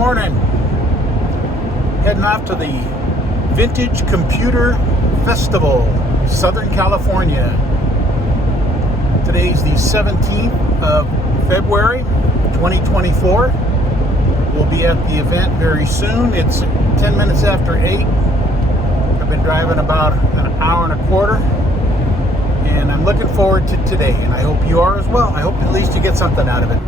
morning. Heading off to the Vintage Computer Festival, Southern California. Today's the 17th of February, 2024. We'll be at the event very soon. It's 10 minutes after 8. I've been driving about an hour and a quarter, and I'm looking forward to today, and I hope you are as well. I hope at least you get something out of it.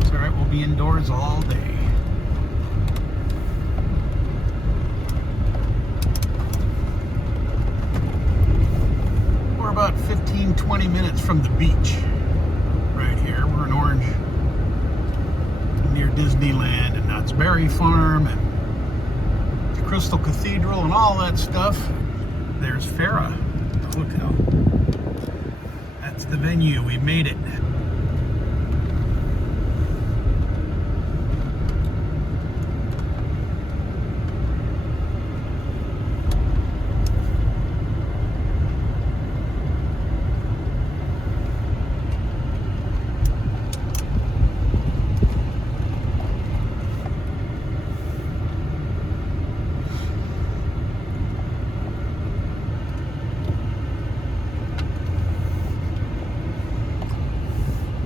It's all right, we'll be indoors all day. We're about 15-20 minutes from the beach right here. We're in Orange, near Disneyland and Knott's Berry Farm and the Crystal Cathedral and all that stuff. There's Farrah, the hotel. That's the venue. We made it.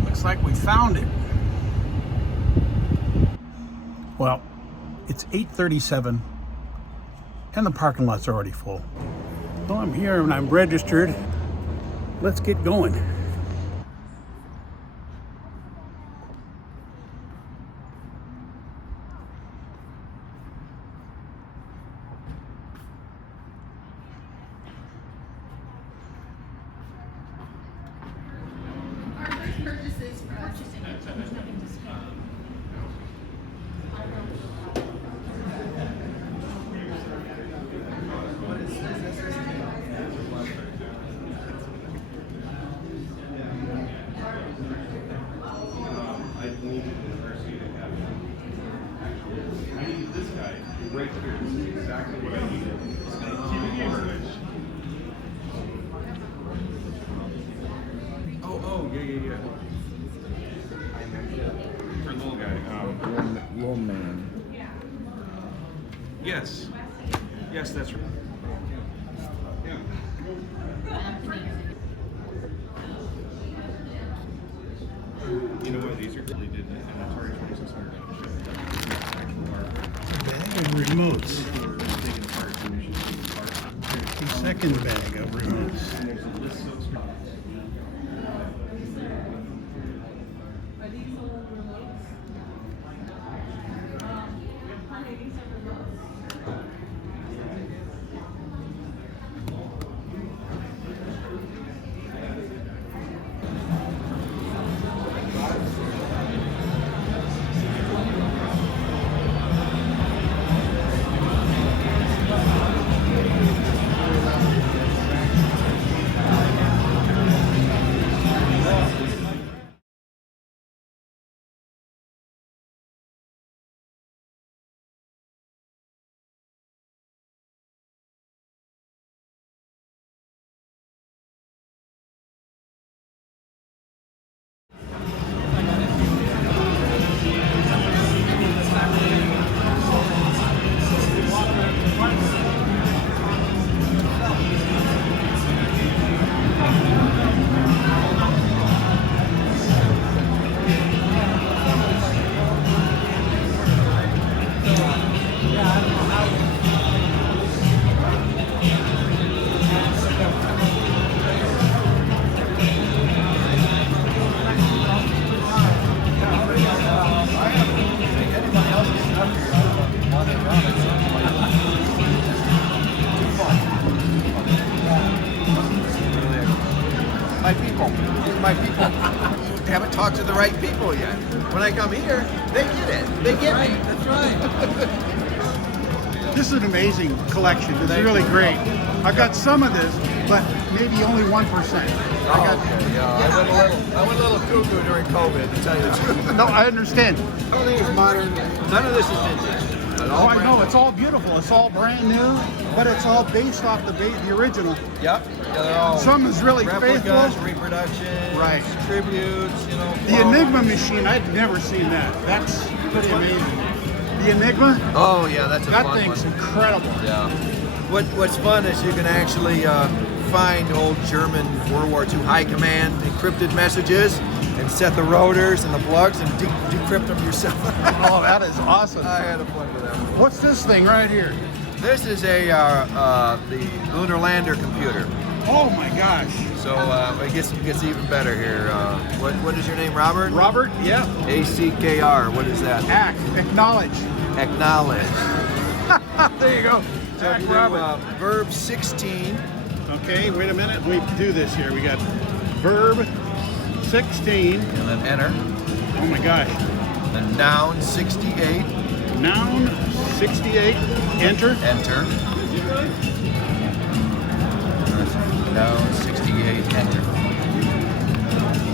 Looks like we found it. Well, it's 8:37 and the parking lot's already full. Well, I'm here and I'm registered. Let's get going. Purchases for purchasing. This guy right here. This is exactly what I needed. Oh, yeah. For little guy. Little man. Yes, that's right. Yeah. You know what? These are really did that, and it's already 2,600 on the show. Actual art. Bag of remotes. Taking apart, so we should take apart. The second bag of remotes. And there's a list of stuff. Are these all remotes? Honey, these are remotes. My people haven't talked to the right people yet. When I come here, they get it. They get me. That's right. This is an amazing collection. This is really great. I've got some of this, but maybe only 1%. I went a little cuckoo during COVID, to tell you the truth. No, I understand. Everything is modern. None of this is vintage. Oh, I know. It's all beautiful. It's all brand new, but it's all based off the original. Yep. Yeah, they're all Some is really replicas, faithful. reproductions, Right. tributes, you know. The Enigma machine, I've never seen that. That's pretty amazing. The Enigma, Oh yeah, that's a that fun thing's one. incredible. Yeah. What's fun is you can actually find old German World War II high command encrypted messages and set the rotors and the plugs and decrypt them yourself. Oh, that is awesome. I had a fun with that one. What's this thing right here? This is the lunar lander computer. Oh my gosh. So it gets even better here. What is your name, Robert? Robert, yeah. ACKR. What is that? Acknowledge. Acknowledge. There you go. So if you do, Robert. verb 16. Okay, wait a minute. We do this here. We got verb 16. And then enter. Oh my gosh. And noun 68. Noun 68. Enter. Enter. Noun 68. Enter.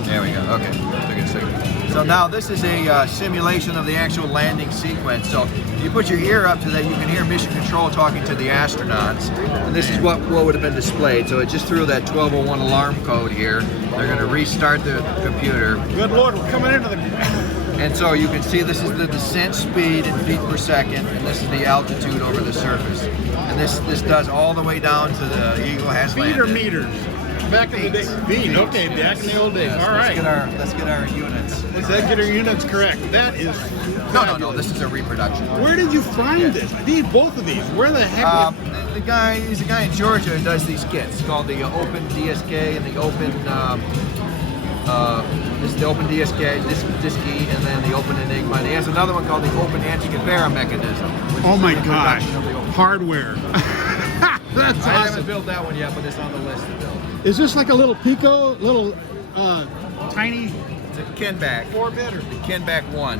There we go. Okay. Took a second. So now this is a simulation of the actual landing sequence. So you put your ear up to that, you can hear Mission Control talking to the astronauts. And this is what would have been displayed. So it just threw that 1201 alarm code here. They're going to restart the computer. Good Lord, we're coming into the... And so you can see this is the descent speed in feet per second, and this is the altitude over the surface. And this does all the way down to the Eagle has Feet landed. or meters? Back in the day. Feet, okay, back in the old days. Yes, All right. Let's get our units. Let's get our units correct. That is... No. This is a reproduction. Where did you find this? Both of these. Where the heck? He's a guy in Georgia who does these kits. It's called the Open DSK and the Open. This is the Open DSK, Diski, and then the Open Enigma. And he has another one called the Open Anti-Cathera mechanism. Which Oh is my the gosh. reproduction of the Open. Hardware. That's I haven't awesome. built that one yet, but it's on the list to build. Is this like a little Pico, little tiny It's a Kenback. 4-bit or? The Kenback 1.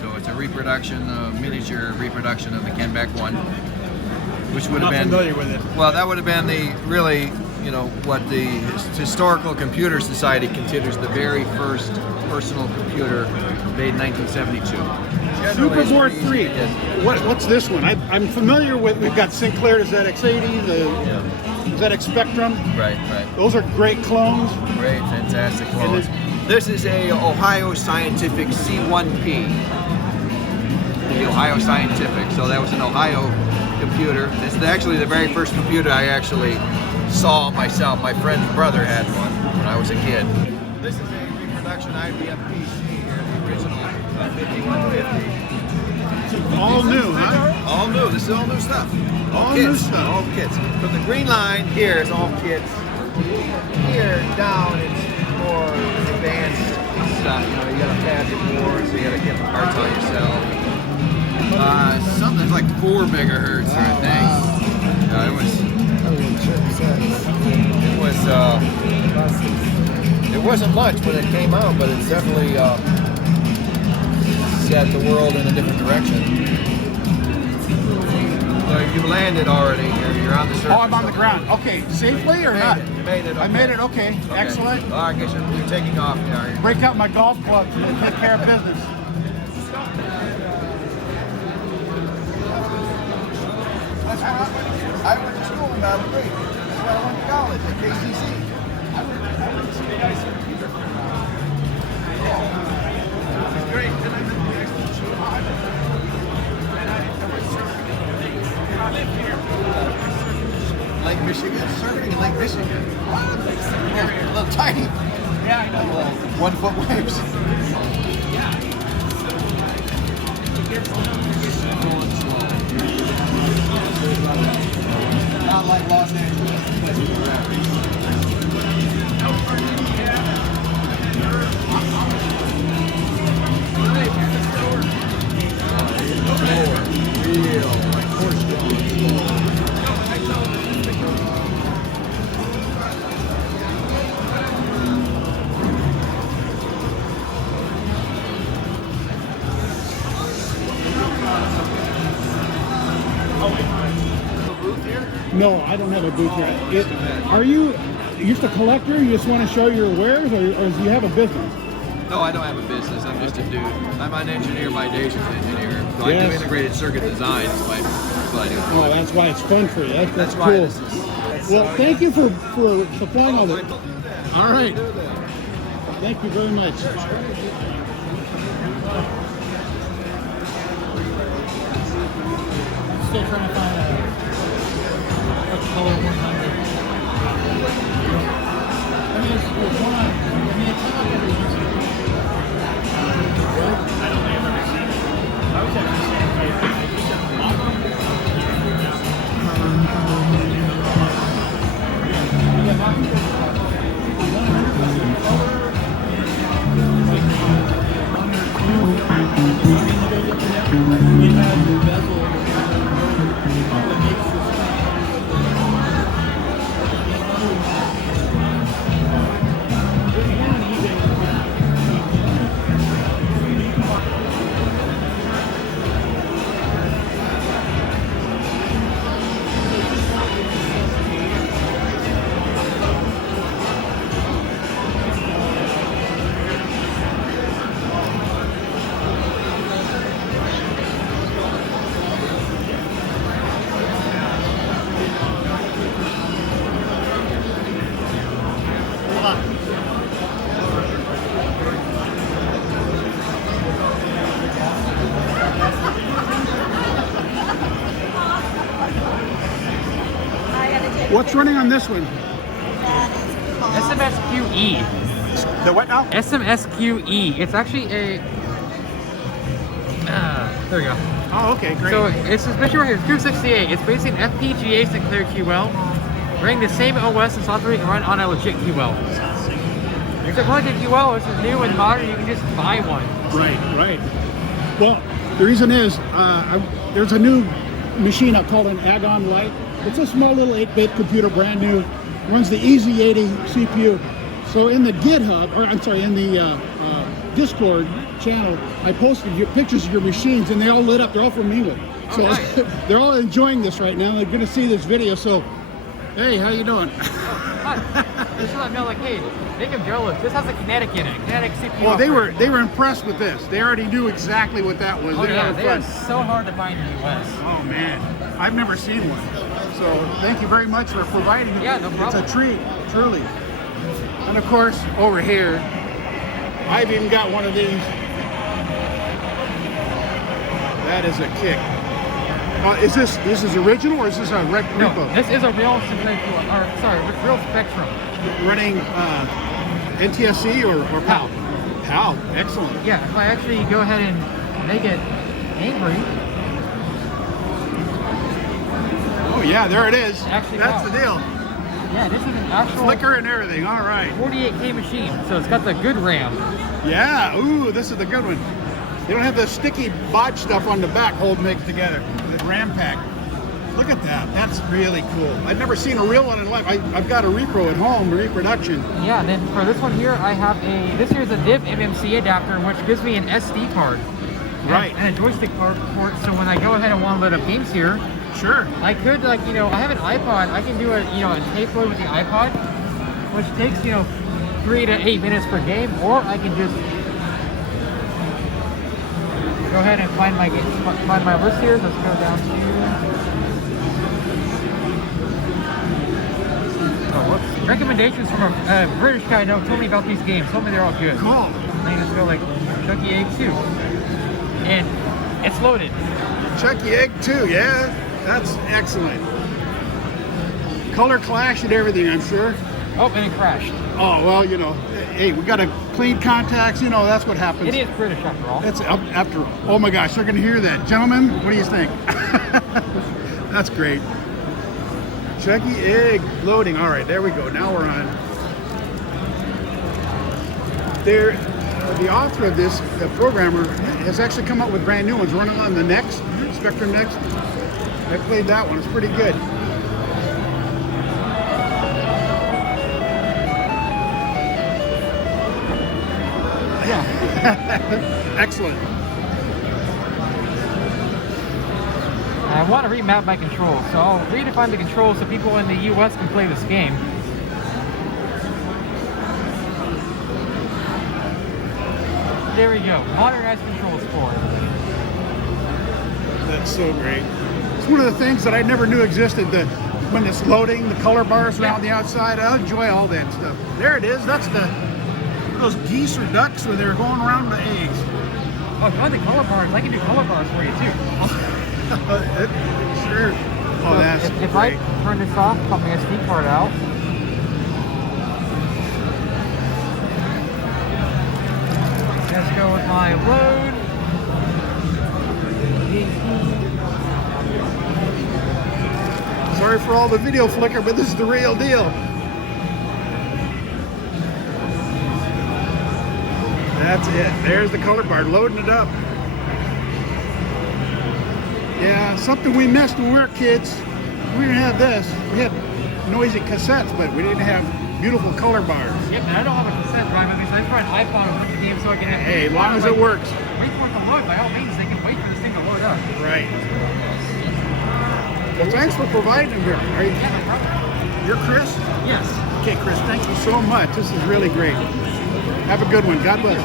So it's a reproduction, miniature reproduction of the Kenback 1, which would have Not been familiar with it. Well, that would have been the really, what the Historical Computer Society considers the very first personal computer made in 1972. Generally, it's Superboard pretty easy 3. to guess. What's this one? I'm familiar with. We've got Sinclair ZX80, the ZX Spectrum. Right. Those are great clones. Great, fantastic clones. This is a Ohio Scientific C1P. The Ohio Scientific. So that was an Ohio computer. This is actually the very first computer I actually saw myself. My friend's brother had one when I was a kid. This is a reproduction IBM PC here, the original 5150. All new, huh? All new. This is all new stuff. All kits. new stuff. All kits. But the green line here is all kits. Here down it's more advanced stuff. You gotta pad your boards, so you gotta get the parts all yourself. Something like 4 megahertz, I think. It wasn't much when it came out, but it's definitely set the world in a different direction. So you landed already. You're on the surface. Oh, I'm on the ground. Okay, safely or not? You made it. I made it. Okay, excellent. Well, I guess you're taking off now. Break out my golf clubs and take care of business. I went to school in Battle Creek. That's why I went to college at KCC. It's great. Lake Michigan, surfing in Lake Michigan. What? Yeah, a little tiny. Yeah, I know. Little 1 foot waves. Not like Los Angeles, the place we were at. Real, like horse No, I don't have a booth here. Are you just a collector? You just want to show your wares, or do you have a business? No, I don't have a business. I'm just a dude. I'm an engineer by day, just an engineer. So I Yes. do integrated circuit design. That's what I do. Oh, that's why it's fun for you. That's why cool. this is. Well, thank you for supplying all that. All right. Thank you very much. Still trying to find a color 100. I mean, it's one. I mean, it's not every once in a while. I don't think I've ever seen it. I was actually saying, I just have a lot of it has the bezel that makes What's running on this one? SMSQE. The what now? SMSQE. It's actually a. There we go. Oh, okay, great. So it's this mission right here, 268. It's basically an FPGA Sinclair QL, running the same OS and software you can run on a legit QL. Except like a QL, which is new and modern, you can just buy one. Right. Well, the reason is there's a new machine out called an Agon Lite. It's a small little 8-bit computer, brand new. Runs the Easy 80 CPU. So in the GitHub, or I'm sorry, in the Discord channel, I posted your pictures of your machines, and they all lit up. They're all from England, so nice. they're all enjoying this right now. They're going to see this video. So, hey, how you doing? Just to let me know, like, hey, make them jealous. This has a kinetic in it. Kinetic CPU. Well, they were impressed with this. They already knew exactly what that was. Oh They're yeah, having they are fun. so hard to find in the US. Oh man, I've never seen one. So thank you very much for providing it. Yeah, no problem. It's a treat, truly. And of course, over here, I've even got one of these. That is a kick. Is this original or is this a repo? No, this is a real real Spectrum. Running NTSC or PAL? PAL, excellent. Yeah, if I actually go ahead and make it angry. Oh yeah, there it is. Actually, that's wow. the deal. Yeah, this is an actual Flicker and everything. All right. 48K machine, so it's got the good RAM. Yeah. Ooh, this is the good one. They don't have the sticky bodge stuff on the back holding things together. The RAM pack. Look at that. That's really cool. I've never seen a real one in life. I've got a repro at home, reproduction. Yeah, and then for this one here, I have this here is a div MMC adapter, which gives me an SD card. Right. And a joystick port, so when I go ahead and want to load up games here, Sure. I could, like, I have an iPod. I can do a tape load with the iPod, which takes 3 to 8 minutes per game, or I can just go ahead and find my list here. Let's go down to recommendations from a British guy. Told me about these games. Told me they're all good. Cool. And I just go like Chucky Egg 2, and it's loaded. Chucky Egg 2, yeah. That's excellent. Color clash and everything, I'm sure. Oh, and it crashed. Oh, well, hey, we got to clean contacts. That's what happens. It is British after all. That's after all. Oh my gosh, they're going to hear that. Gentlemen, what do you think? That's great. Chucky Egg loading. All right, there we go. Now we're on. The author of this, the programmer, has actually come up with brand new ones running on the Next, Spectrum Next. I played that one. It's pretty good. Yeah. Excellent. I want to remap my controls, so I'll redefine the controls so people in the US can play this game. there we go. Modernized controls for it. That's so great. It's one of the things that I never knew existed. When it's loading, the color bars around the outside. I enjoy all that stuff. There it is. That's those geese or ducks where they're going around the eggs. Oh, if you want the color bars, I can do color bars for you too. Sure. Oh, So that's if great. I turn this off, pop my SD card out. Let's go with my load. Sorry for all the video flicker, but this is the real deal. That's it. There's the color bar, loading it up. Yeah, something we missed when we were kids. We didn't have this. We had noisy cassettes, but we didn't have beautiful color bars. Yep, and I don't have a cassette drive with me, so I just brought an iPod and put the game so I can have. Hey, as long as it works. Wait for it to load. By all means, they can wait for this thing to load up. Right. Well, thanks for providing them here. Are you, Yeah, no problem. you're Chris? Yes. Okay, Chris, thank you so much. This is really great. Have a good one. God bless.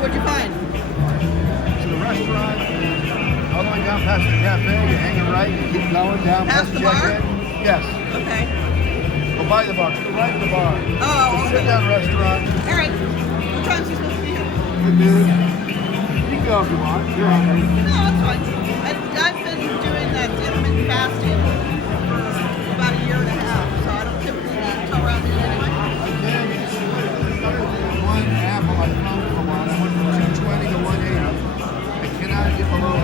What'd you find? To the restaurant, all the way down past the cafe, you hang a right, you keep going down Past past the check bar? in. Yes, Okay. go by the bar, go right to the bar. Oh, Sit okay. down restaurant, All right. What time's he supposed to be here? good dude. You can go if you want, you're hungry. No, that's fine. I've been doing that intermittent fasting for about a year and a half, so I don't typically eat until around noon anyway. One apple, I found for one, I went from 220 to 180. I cannot get below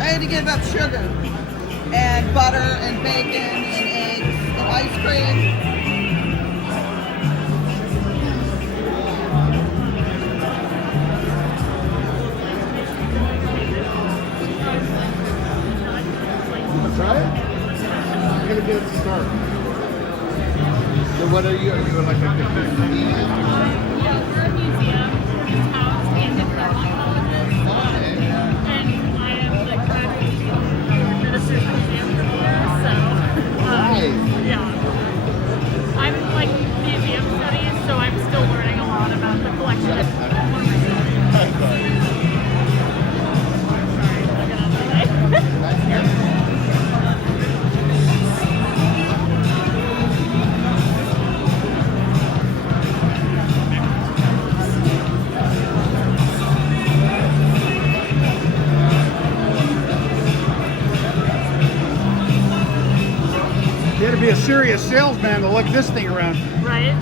I had to give up sugar and butter and bacon and eggs and ice cream. Try it? I'm gonna get it to start. So what are you? Are you like a computer? Yeah, we're a museum. It's housed in the Carleton College. And I am the graduate ministers museum here, so yeah. I'm in like museum studies, so I'm still learning a lot about the collection. Sorry, I got out of the way. You had to be a serious salesman to look this thing around. Right?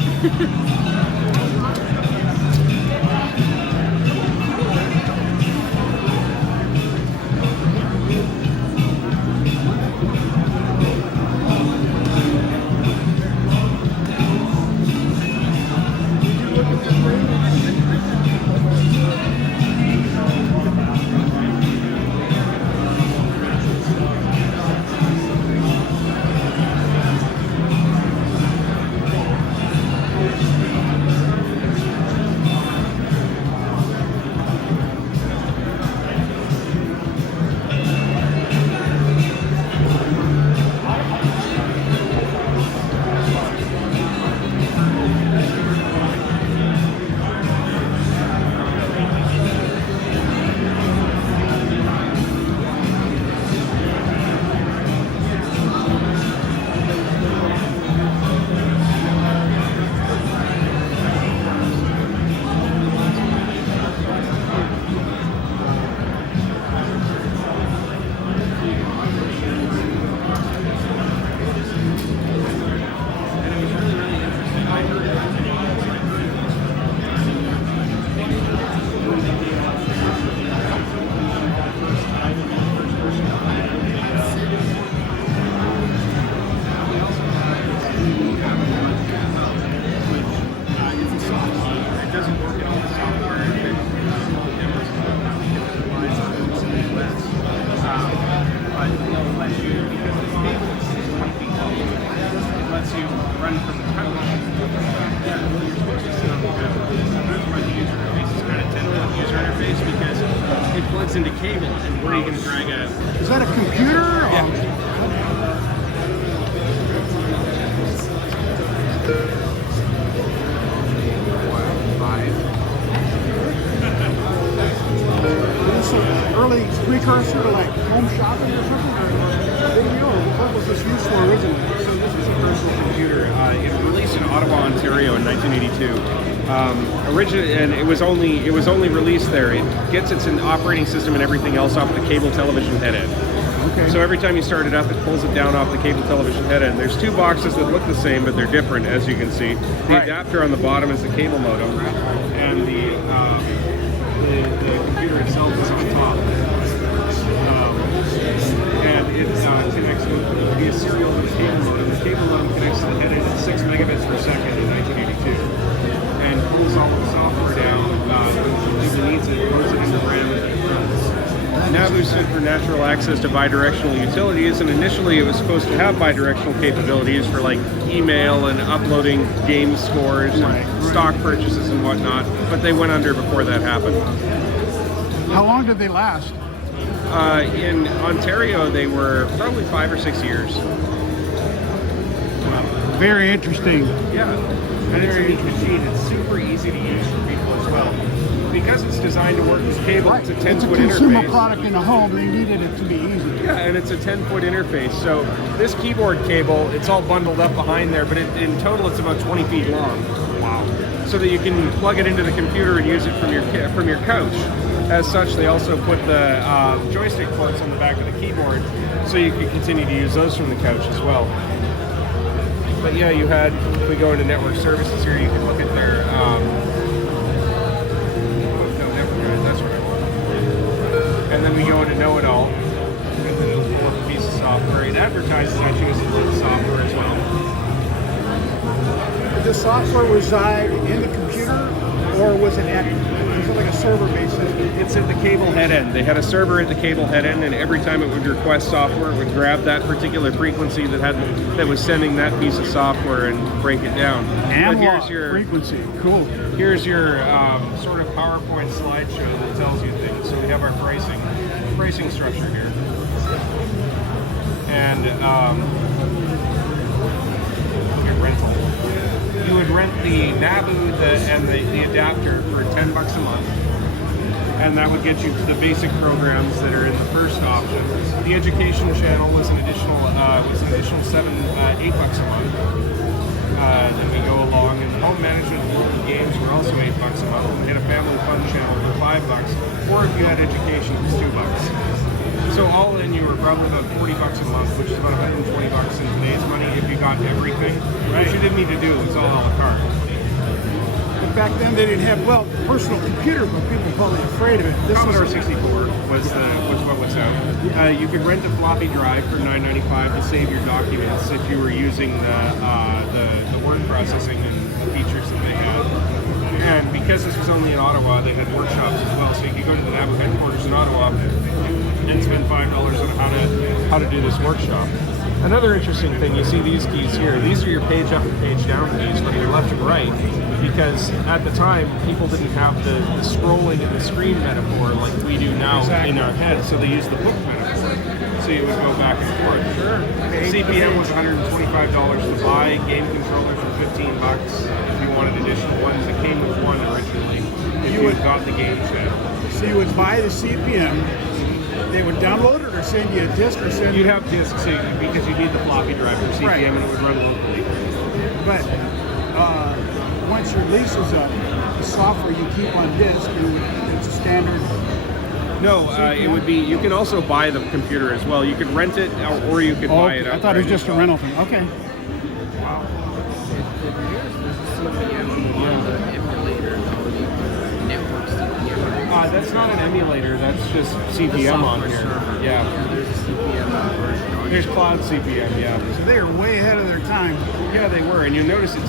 it plugs into cable, and where you can drag a. Is that a computer? Yeah. Is this an early precursor to like home shopping or something? Or video? Or what was this used for originally? So this is a personal computer. It released in Ottawa, Ontario in 1982. Originally, and it was only released there. It gets its operating system and everything else off the cable television head end. Okay. So every time you start it up, it pulls it down off the cable television head end. There's two boxes that look the same, but they're different, as you can see. The adapter on the bottom is the cable modem, and the computer itself is on top. And it connects via serial to the cable modem. The cable modem connects to the head end at 6 megabits per second in 1982, and pulls all the software down. If it needs it, loads it into RAM, and then it runs. NABU stood for Natural Access to Bidirectional Utilities, and initially it was supposed to have bidirectional capabilities for like email and uploading game scores and stock purchases and whatnot, but they went under before that happened. How long did they last? In Ontario, they were probably 5 or 6 years. Very interesting. Yeah, and it's a neat machine. It's super easy to use for people as well. Because it's designed to work with cable, it's a 10-foot It's a consumer interface. product in the home. They needed it to be easy. Yeah, and it's a 10-foot interface. So this keyboard cable, it's all bundled up behind there, but in total it's about 20 feet long. Wow. So that you can plug it into the computer and use it from your couch. As such, they also put the joystick ports on the back of the keyboard, so you can continue to use those from the couch as well. But yeah, if we go into network services here, you can look at their, that's what I want. And then we go into Know It All, and then it'll pull up a piece of software. It advertises that you as a little software as well. Did the software reside in the computer, or was it like a server-based system? It's at the cable head end. They had a server at the cable head end, and every time it would request software, it would grab that particular frequency that was sending that piece of software and break it down. Analog frequency. Cool. Here's your sort of PowerPoint slideshow that tells you things. So we have our pricing structure here, and look at rental. You would rent the NABU and the adapter for $10 a month, and that would get you the basic programs that are in the first option. The education channel was an additional $8 a month. Then we go along, and home management and local games were also $8 a month. We had a family fun channel for $5, or if you had education, it was $2. So all in, you were probably about $40 a month, which is about $120 in today's money if you got everything. Which you didn't need to do; it was all a la carte. But back then they didn't have personal computer, but people were probably afraid of it. This Commodore 64 was what was out. You could rent a floppy drive for $9.95 to save your documents if you were using the word processing and the features that they had. And because this was only in Ottawa, they had workshops as well, so you could go to the NABU headquarters in Ottawa and spend $5 on how to do this workshop. Another interesting thing, you see these keys here. These are your page up and page down keys from your left and right, because at the time people didn't have the scrolling and the screen metaphor like we do now in our head, so they used the book metaphor. So you would go back and forth. Sure. CPM was $125 to buy. Game controllers were $15 if you wanted additional ones. It came with one originally. If you had got the game channel. So you would buy the CPM. They would download it or send you a disc or send you'd have discs because you need the floppy drive for CPM and it would run locally. But once your lease is up, the software you keep on disc and it's a standard. No, it would be. You can also buy the computer as well. You could rent it or you could buy it. I thought it was just a rental thing. Okay. Wow. That's not an emulator, that's just CPM on here. Yeah. There's CPM version. There's cloud CPM, yeah. So they are way ahead of their time. Yeah, they were. And you'll notice it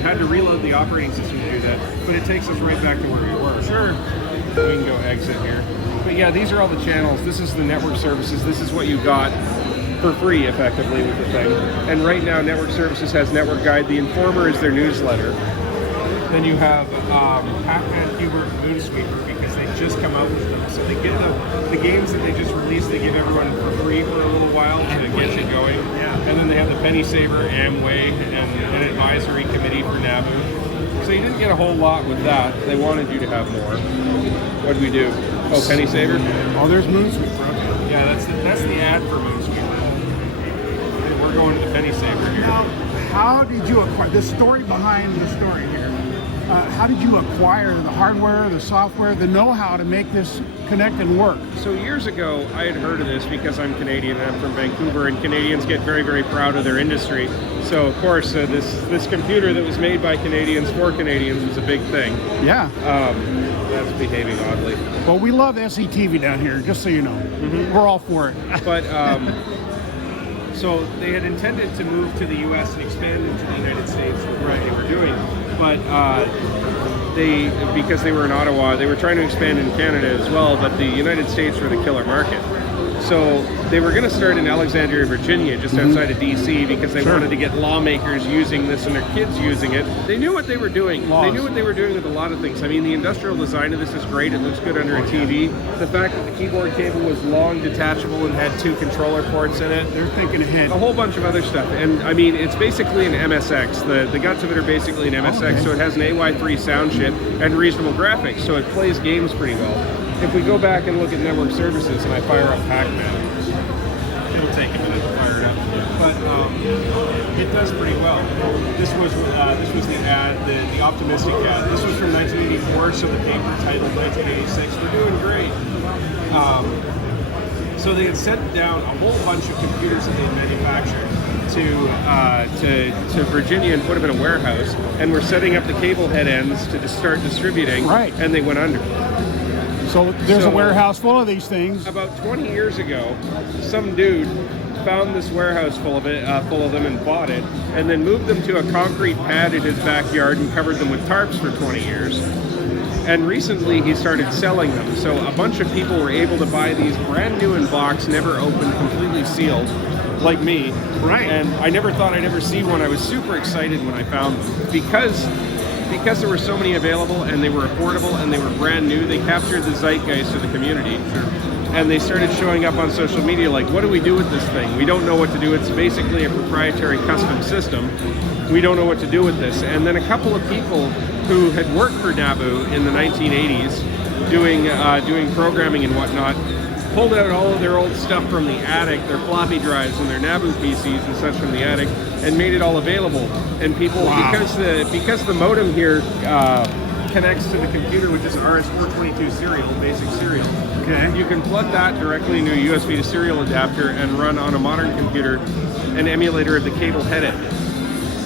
had to reload the operating system to do that, but it takes us right back to where we were. Sure. We can go exit here. But yeah, these are all the channels. This is the network services. This is what you got for free, effectively, with the thing. And right now, Network Services has Network Guide. The Informer is their newsletter. Then you have Pac-Man, Hubert, Moonsweeper, because they just come out with them. So they give the games that they just released, they give everyone for free for a little while to get you going. Yeah. And then they have the Penny Saver, Amway, and an advisory committee for Naboo. So you didn't get a whole lot with that. They wanted you to have more. What did we do? Oh, Penny Saver? Oh, there's Moonsweet. Yeah, that's the ad for Moonsweet. We're going to the Penny Saver here. Now, how did you acquire the story behind the story here? How did you acquire the hardware, the software, the know-how to make this connect and work? So years ago, I had heard of this because I'm Canadian and I'm from Vancouver, and Canadians get very, very proud of their industry. So of course, this computer that was made by Canadians for Canadians was a big thing. Yeah. That's behaving oddly. Well, we love SCTV down here, just so you know. We're all for it. But so they had intended to move to the U.S. and expand into the United States. Right, they were doing, but because they were in Ottawa, they were trying to expand in Canada as well. But the United States were the killer market. So they were going to start in Alexandria, Virginia, just outside of D.C., because they wanted to get lawmakers using this and their kids using it. They knew what they were doing. They knew what they were doing with a lot of things. I mean, the industrial design of this is great. It looks good under a TV. The fact that the keyboard cable was long, detachable, and had 2 controller ports in it. They're thinking ahead. A whole bunch of other stuff. And I mean, it's basically an MSX. The guts of it are basically an MSX, so it has an AY3 sound chip and reasonable graphics, so it plays games pretty well. If we go back and look at network services and I fire up Pac-Man, it'll take a minute to fire it up, but it does pretty well. This was the ad, the optimistic ad. This was from 1984, so the paper titled 1986. We're doing great. So they had sent down a whole bunch of computers that they manufactured to Virginia and put them in a warehouse, and we're setting up the cable head ends to start distributing. Right. And they went under. So there's a warehouse full of these things. About 20 years ago, some dude found this warehouse full of them and bought it, and then moved them to a concrete pad in his backyard and covered them with tarps for 20 years. And recently he started selling them. So a bunch of people were able to buy these brand new in box, never opened, completely sealed, like me. Right. And I never thought I'd ever see one. I was super excited when I found them. Because there were so many available and they were affordable and they were brand new, they captured the zeitgeist of the community. And they started showing up on social media like, what do we do with this thing? We don't know what to do. It's basically a proprietary custom system. We don't know what to do with this. And then a couple of people who had worked for Naboo in the 1980s doing programming and whatnot pulled out all of their old stuff from the attic, their floppy drives and their Naboo PCs and such from the attic, and made it all available. And people, because the modem here connects to the computer, which is RS-422 serial, basic serial. Okay. You can plug that directly into a USB to serial adapter and run on a modern computer an emulator of the cable head end.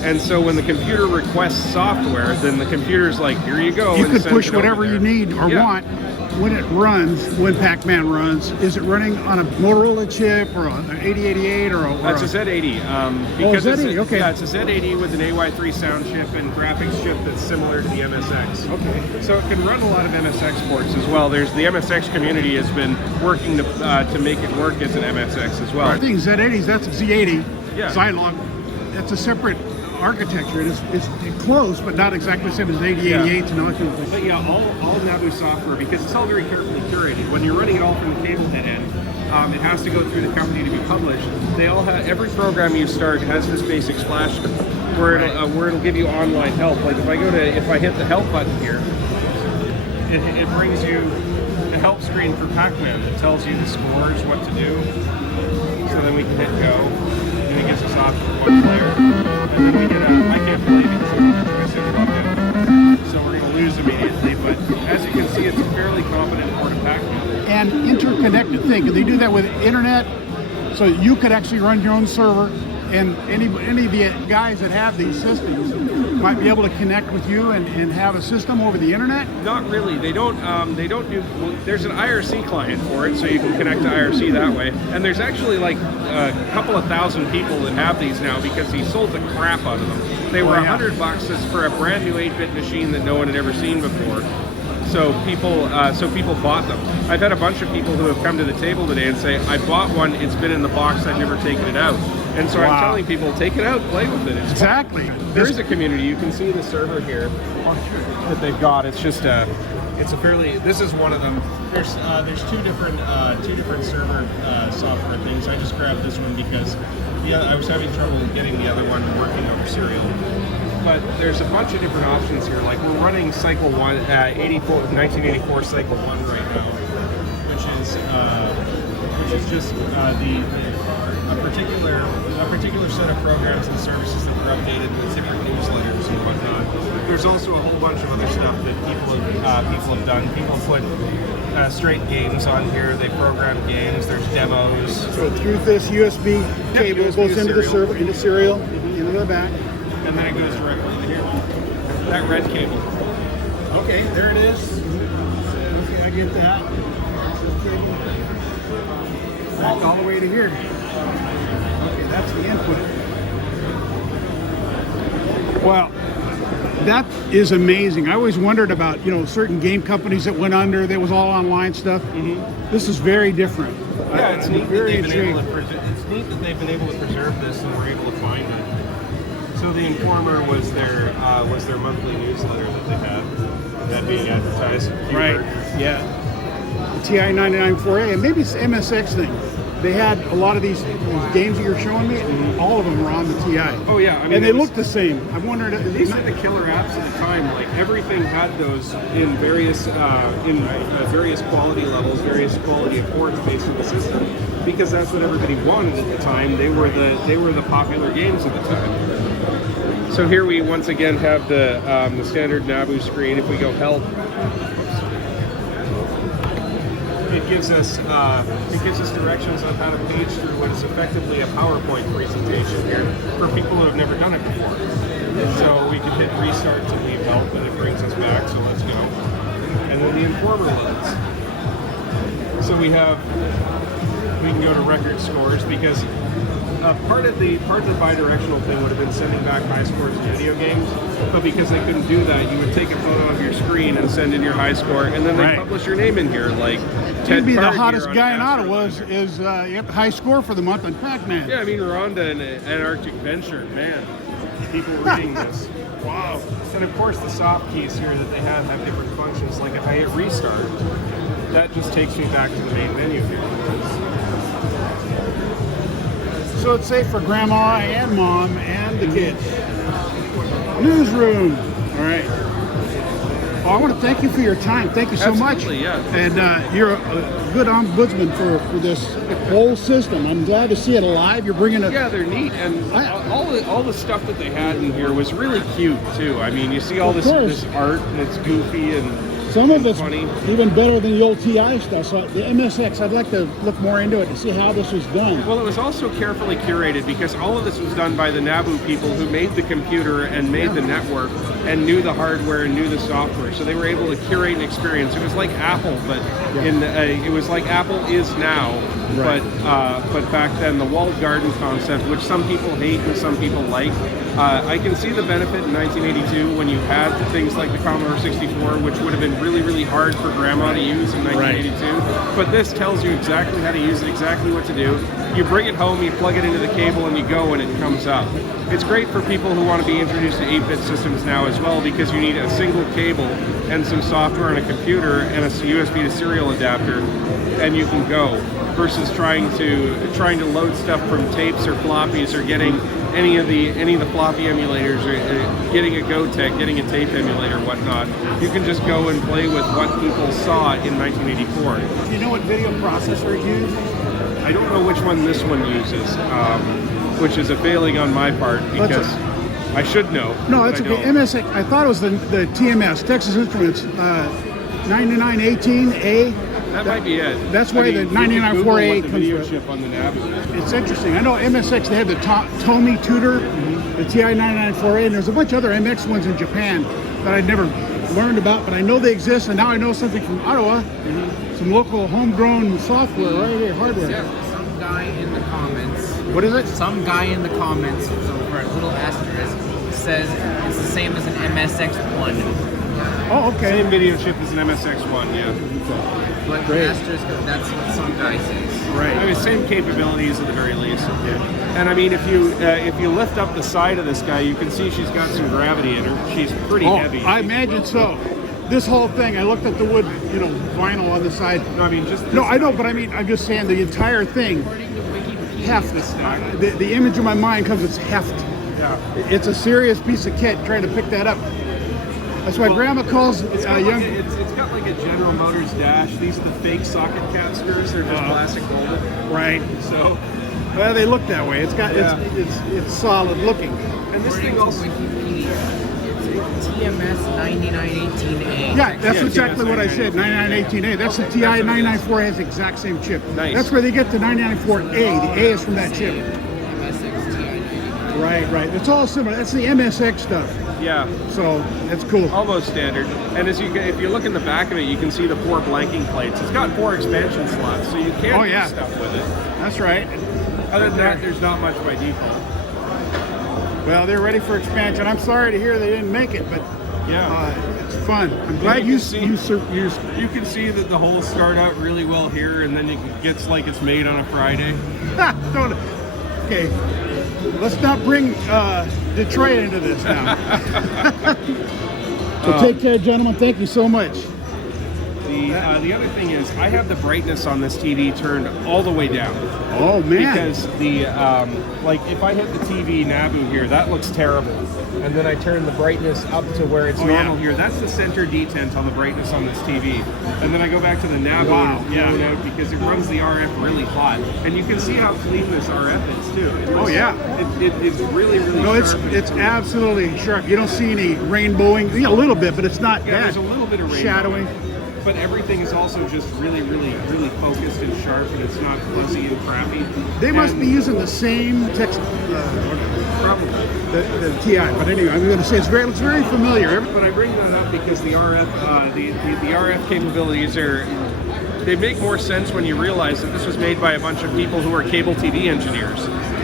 And so when the computer requests software, then the computer's like, here you go. You and could sends push it over whatever there. you need or want. When it runs, when Pac-Man runs, is it running on a Motorola chip or an 8088 or a... That's a Z80. Because Z80, okay. Yeah, it's a Z80 with an AY3 sound chip and graphics chip that's similar to the MSX. Okay. So it can run a lot of MSX ports as well. The MSX community has been working to make it work as an MSX as well. I think Z80s, that's a Z80. Yeah. Zilog. That's a separate architecture. It's close, but not exactly the same as 8088s and all that kind of thing. But yeah, all Naboo software, because it's all very carefully curated. When you're running it all from the cable head end, it has to go through the company to be published. They all have, every program you start has this basic splash where it'll give you online help. Like if I hit the help button here, it brings you the help screen for Pac-Man that tells you the scores, what to do. So then we can hit go, and it gets us off to one player. And then we get I can't believe it. So we're going to lose immediately, but as you can see, it's a fairly competent port of Pac-Man. And interconnected thing. Can they do that with internet? So you could actually run your own server, and any of the guys that have these systems might be able to connect with you and have a system over the internet? Not really. They don't do, well, there's an IRC client for it, so you can connect to IRC that way. And there's actually like a couple of thousand people that have these now because he sold the crap out of them. They were $100 for a brand new 8-bit machine that no one had ever seen before. So people bought them. I've had a bunch of people who have come to the table today and say, I bought one, it's been in the box, I've never taken it out. And so I'm telling people, take it out, play with it. It's exactly. There is a community. You can see the server here that they've got. It's just It's a fairly. This is one of them. There's two different server software things. I just grabbed this one because I was having trouble getting the other one working over serial. But there's a bunch of different options here. Like we're running Cycle 1, 1984 Cycle 1 right now, which is just a particular set of programs and services that were updated with different newsletters and whatnot. There's also a whole bunch of other stuff that people have done. People put straight games on here. They program games. There's demos. So through this USB cable USB goes into the serial. server, into serial, into the back. And then it goes directly into here. That red cable. Okay, there it is. Okay, I get that. Back all the way to here. Okay, that's the input. Wow, that is amazing. I always wondered about, certain game companies that went under. There was all online stuff. This is very different. Yeah, it's neat, very it's neat that they've been able to preserve this and were able to find it. So the Informer was their monthly newsletter that they had, that being advertised. Right. Yeah. The TI 99.4A, and maybe it's the MSX thing. They had a lot of these games that you're showing me. All of them were on the TI. Oh yeah, I mean, and they look the same. I wondered. These are the killer apps at the time. Like everything had those in various quality levels, various quality of ports based on the system, because that's what everybody wanted at the time. They were the popular games at the time. So here we once again have the standard Nabu screen. If we go help, it gives us directions on how to page through what is effectively a PowerPoint presentation here for people who have never done it before. So we can hit restart to leave help, and it brings us back. So let's go. And then the Informer loads. So we can go to record scores, because part of the bidirectional thing would have been sending back high scores in video games, but because they couldn't do that, you would take a photo of your screen and send in your high score, and then they publish your name in here, like Ted Maybe the Carter hottest here guy in on Ottawa is the high score for the month on Pac-Man. Yeah, I mean, Rhonda and Antarctic Venture, man, people reading this. Wow. And of course the soft keys here that they have different functions, like if I hit restart, that just takes me back to the main menu here. So it's safe for grandma and mom and the kids. Newsroom. All right. Well, I want to thank you for your time. Thank you so Absolutely, much. yeah. And you're a good ombudsman for this whole system. I'm glad to see it alive. You're bringing it. Yeah, they're neat, and all the stuff that they had in here was really cute too. I mean, you see all this art, and it's goofy and some of it's funny. Even better than the old TI stuff. So the MSX, I'd like to look more into it to see how this was done. Well, it was also carefully curated, because all of this was done by the Nabu people who made the computer and made the network and knew the hardware and knew the software. So they were able to curate an experience. It was like Apple, but it was like Apple is now. Right. But back then, the walled garden concept, which some people hate and some people like, I can see the benefit in 1982 when you had things like the Commodore 64, which would have been really, really hard for grandma to use in 1982. Right. But this tells you exactly how to use it, exactly what to do. You bring it home, you plug it into the cable, and you go, and it comes up. It's great for people who want to be introduced to 8-bit systems now as well, because you need a single cable and some software on a computer and a USB to serial adapter, and you can go. Versus trying to load stuff from tapes or floppies, or getting any of the floppy emulators, or getting a GoTech, getting a tape emulator, whatnot. You can just go and play with what people saw in 1984. Do you know what video processor it used? I don't know which one this one uses, which is a failing on my part, because I should know. No, that's okay. MSX. I thought it was the TMS, Texas Instruments 9918A. That might be it. That's why the 9948 comes video from. Chip on the Nabu. It's interesting. I know MSX, they had the Tomy Tudor, the TI 9948, and there's a bunch of other MX ones in Japan that I'd never learned about, but I know they exist, and now I know something from Ottawa, some local homegrown software right here, hardware. Yeah, some guy in the comments. What is it? Some guy in the comments, so for a little asterisk, says it's the same as an MSX1. Oh, okay. Same video chip as an MSX1, yeah. But asterisk, that's what some guy says. Right. I mean, same capabilities at the very least. Yeah. And I mean, if you lift up the side of this guy, you can see she's got some gravity in her. She's pretty heavy. I imagine so. this whole thing, I looked at the wood, you know, vinyl on the side. No, I mean just. No, I know, but I mean, I'm just saying the entire thing, heft. The image in my mind comes as heft. Yeah. It's a serious piece of kit trying to pick that up. That's why Grandma calls It's got like a General Motors dash. These are the fake socket cap screws. They're just plastic molded. Right. So, well, they look that way. It's got it's solid looking. and this thing also. TMS 9918A. Yeah, that's Yeah, exactly TMS what I said. 9918A. That's the TI 994 has the exact same chip. Nice. That's where they get the 994A. The A is from that chip. MSX TI 99. Right. It's all similar. That's the MSX stuff. Yeah, So that's cool. almost standard. And if you look in the back of it, you can see the 4 blanking plates. It's got 4 expansion slots, so you can Oh, do yeah. stuff with it. That's right. Other than that, there's not much by default. Well, they're ready for expansion. I'm sorry to hear they didn't make it, but Yeah. it's fun. I'm glad you You can see that the holes start out really well here, and then it gets like it's made on a Friday. Okay, let's not bring Detroit into this now. So take care, gentlemen. Thank you so much. The other thing is, I have the brightness on this TV turned all the way down. Oh man! Because the like if I hit the TV Nabu here, that looks terrible. And then I turn the brightness up to where it's normal here. That's the center detent on the brightness on this TV. And then I go back to the Nabu and blow it out because it runs the RF really hot. And you can see how clean this RF is too. It's really No, sharp. it's absolutely sharp. You don't see any rainbowing. A little bit, but it's not Yeah, bad. there's a little bit of rainbow. shadowing. But everything is also just really focused and sharp, and it's not fuzzy and crappy. They must And be using the same text, probably. the TI. But anyway, I'm going to say it's very familiar. But I bring that up because the RF, the RF capabilities they make more sense when you realize that this was made by a bunch of people who are cable TV engineers.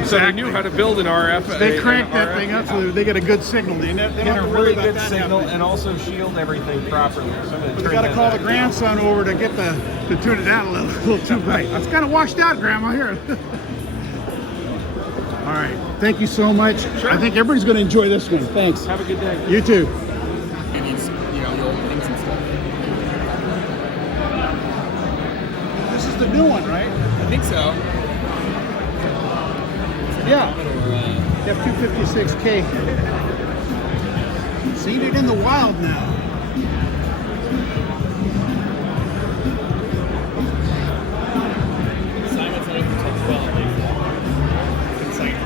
So they knew how to build an RF. They crank that thing up so they get a good signal. They don't Get have a to worry really about good that signal happening. and also shield everything properly. So I'm gonna We turn got to that call the back grandson over to get to tune it down a little too bright. It's kind of washed out, Grandma. Here. All right. Thank you so much. Sure. I think everybody's going to enjoy this one. Thanks. Have a good day. You too. And it's, the old things and stuff. This is the new one, right? I think so. Yeah. Or, F256K. Seen it in the wild now. Simon's not even touch well. It's like,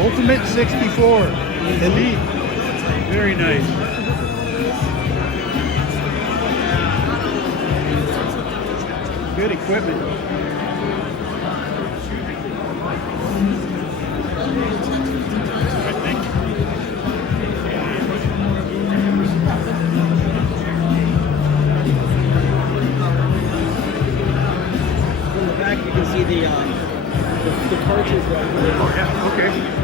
Ultimate 64 Elite. Very nice. Good equipment. I think. from the back, you can see the cartridge right here. Oh yeah. Okay.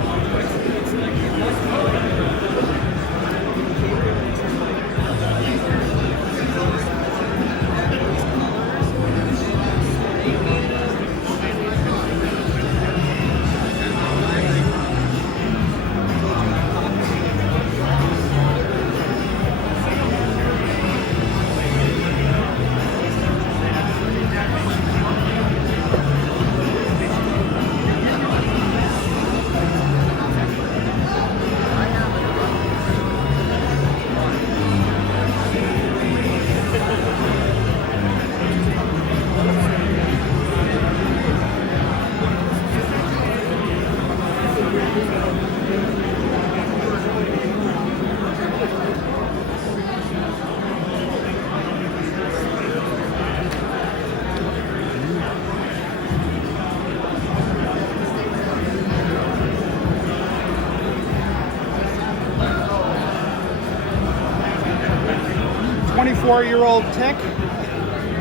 24-year-old tech?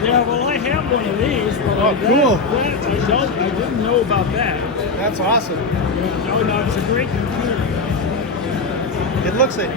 Yeah, well, I have one of these. But Oh, cool. I didn't know about that. That's awesome. No, no, it's a great computer. It looks it.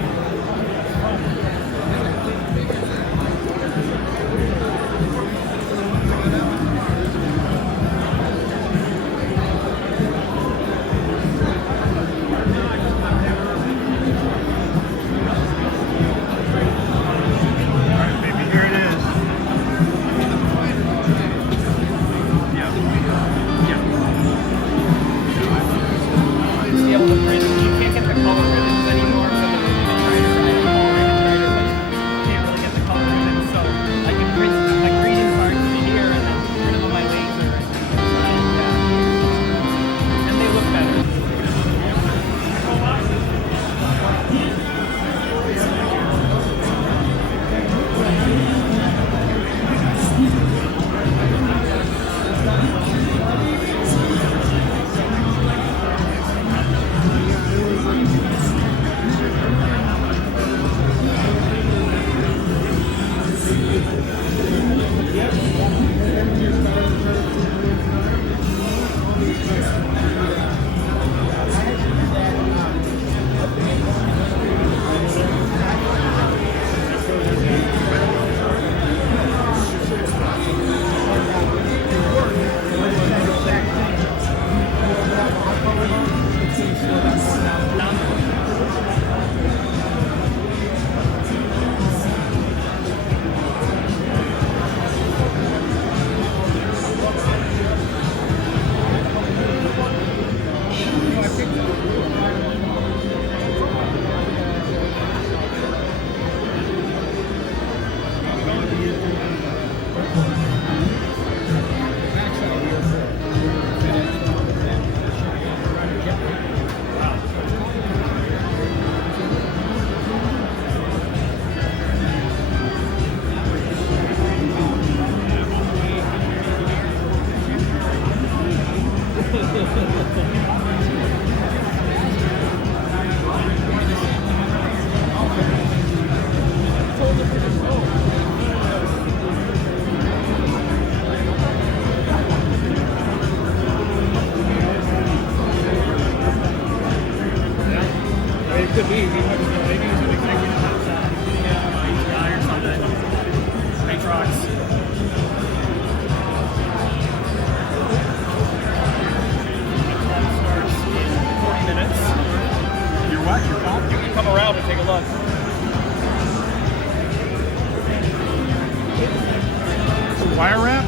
Wire wrap?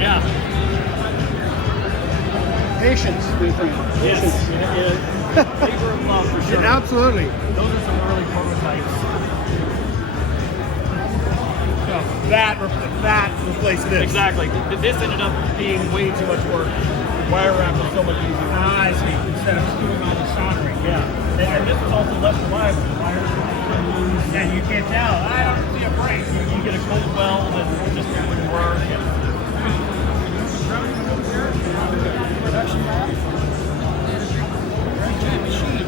Yeah. Patience, my friend. Yes. Labor of love for sure. Absolutely. Those are some early prototypes. That replaced this. Exactly. This ended up being way too much work. Wire wrap was so much easier. I see. Instead of doing all the soldering. Yeah. And this is also less reliable. And you can't tell. I don't see a break. You get a cold weld and it just wouldn't work. Production lab. Very giant machine.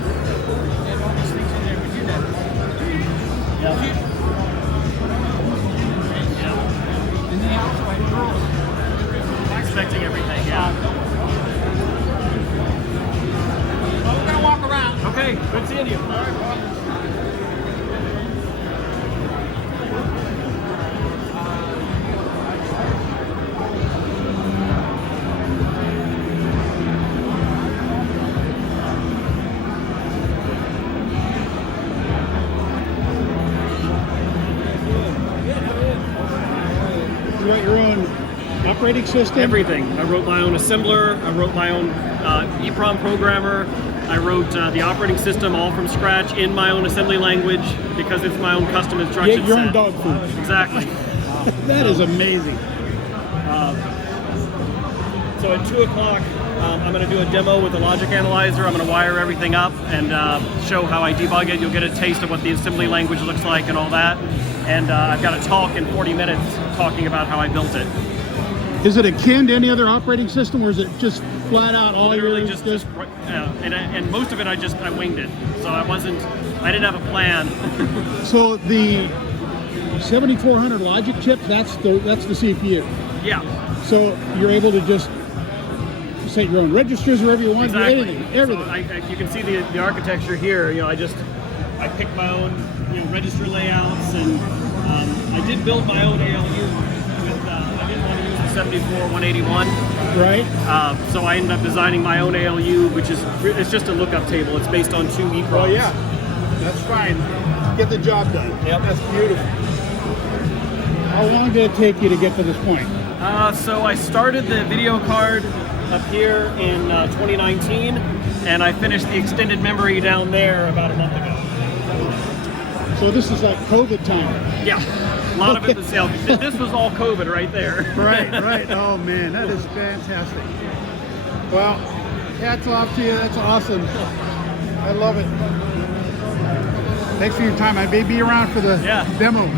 They have all these things in there. We do that. Yeah. And they also have girls. Expecting everything, yeah. Well, we're gonna walk around. Okay, good seeing you. All right, Bob. You got your own operating system? Everything. I wrote my own assembler. I wrote my own EEPROM programmer. I wrote the operating system all from scratch in my own assembly language because it's my own custom instruction Your set. own dog food. Exactly. That is amazing. So at 2 o'clock, I'm going to do a demo with the logic analyzer. I'm going to wire everything up and show how I debug it. You'll get a taste of what the assembly language looks like and all that. And I've got a talk in 40 minutes talking about how I built it. Is it akin to any other operating system, or is it just flat out all Literally yours? and most of it I winged it. So I didn't have a plan. So the 7400 logic chips. That's the CPU. Yeah. So you're able to just set your own registers wherever you want. Exactly. Do everything. So you can see the architecture here. You know, I picked my own register layouts, and I did build my own ALU. I didn't want to use the 74181. Right. So I ended up designing my own ALU, which it's just a lookup table. It's based on 2 EEPROMs. Oh yeah, that's fine. Get the job done. Yep. That's beautiful. How long did it take you to get to this point? So I started the video card up here in 2019, and I finished the extended memory down there about a month ago. So this is like COVID time. Yeah, a lot of it was this was all COVID right there. Right. Oh man, that is fantastic. Well, hats off to you. That's awesome. I love it. Thanks for your time. I may be around for the demo.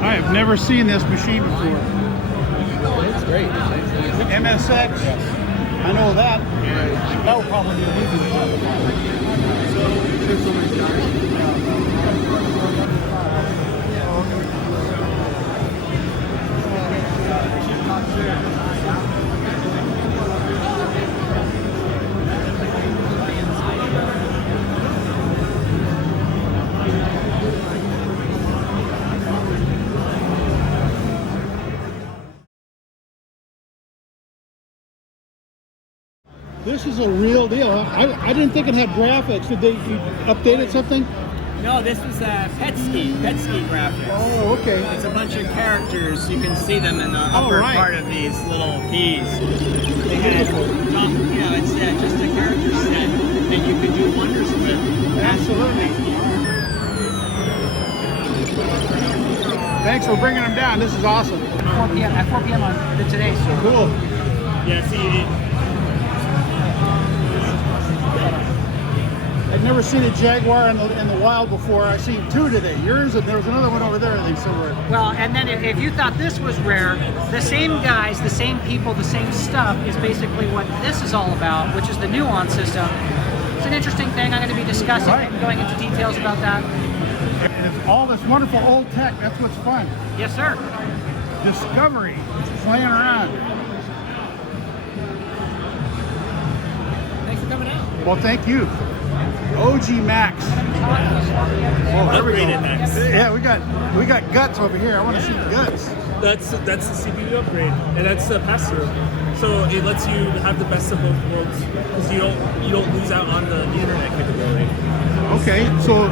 I've never seen this machine before. It's great. MSX. I know that. That will probably be a movie. This is a real deal. I didn't think it had graphics. Did they updated something? No, this was Petsky graphics. Oh, okay. It's a bunch of characters. You can see them in the upper part of these little keys. They had, it's just a character set that you could do wonders with. Absolutely. Thanks for bringing them down. This is awesome. 4 p.m. At 4 p.m. on today. So cool. Yeah, see. I've never seen a Jaguar in the wild before. I've seen 2 today. Yours, and there was another one over there, I think, somewhere. Well, and then if you thought this was rare, the same guys, the same people, the same stuff is basically what this is all about, which is the Nuance system. It's an interesting thing. I'm going to be discussing it and going into details about that. And it's all this wonderful old tech. That's what's fun. Yes, sir. Discovery. Playing around. thanks for coming out. Well, thank you. OG Max. Oh, there we go. Max. Yeah, we got guts over here. I want to see the guts. That's the CPU upgrade, and that's the pass-through. So it lets you have the best of both worlds because you don't lose out on the internet capability. Okay, so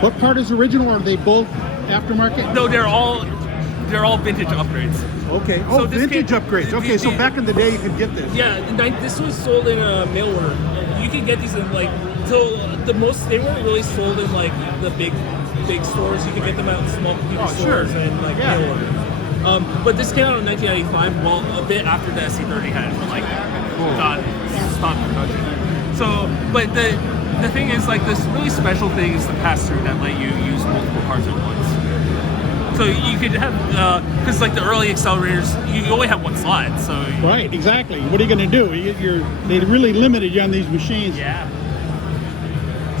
what part is original? Are they both aftermarket? No, they're all vintage upgrades. Okay. So vintage upgrades. Okay, so back in the day you could get this. Yeah, this was sold in a mail order. you can get these in like, so the most, they weren't really sold in like the big stores. You can get them out in small computer stores and like mail order. But this came out in 1995, well, a bit after the SC30 had like stopped production. So, but the thing is, like, this really special thing is the pass-through that let you use multiple cards at once. So you could have, because like the early accelerators, you only have one slot. So right, exactly. What are you going to do? They really limited you on these machines. Yeah.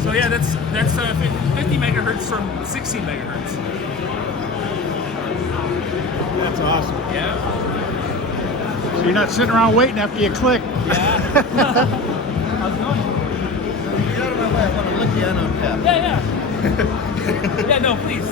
So yeah, that's 50 megahertz from 16 megahertz. That's awesome. Yeah. So you're not sitting around waiting after you click. Yeah. How's it going? Get out of my way. I want to lick the end on cap. Yeah. Yeah, no, please.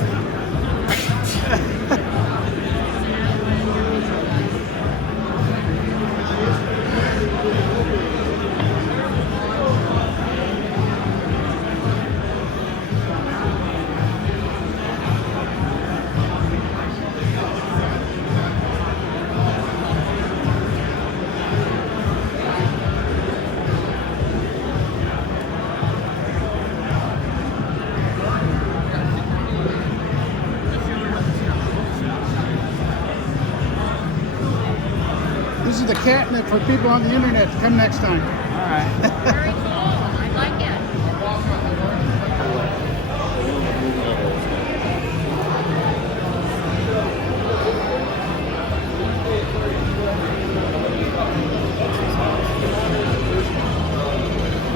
This is the catnip for people on the internet to come next time. All right. Very cool. I like it.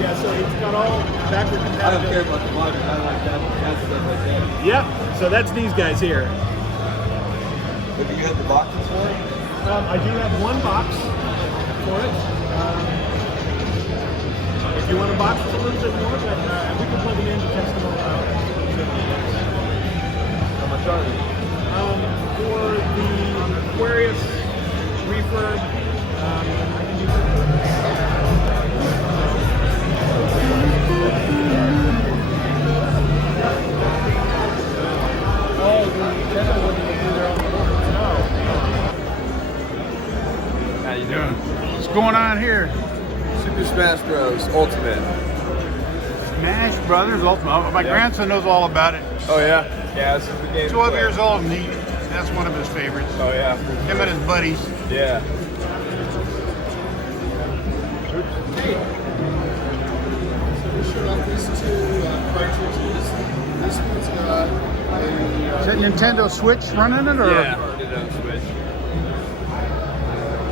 Yeah, so it's got all backward compatibility. I don't care about the logic. I like that. That's stuff like that. Yep. So that's these guys here. Have you had the boxes for it? I do have one box for it. If you want to box it a little bit more, but we can plug them in to test them all out. How much are they? For the Aquarius refurb, I can do oh, the Nintendo wouldn't do their own boards. No. How you doing? What's going on here? Super Smash Bros. Ultimate. Smash Brothers Ultimate. My grandson knows all about it. Oh yeah? Yeah, this is the game. 12 years old, and that's one of his favorites. Oh yeah. Him and his buddies. Yeah. Hey. So we showed off these two cartridges. This one's got a... Is that Nintendo Switch running it, or? Yeah. Nintendo Switch.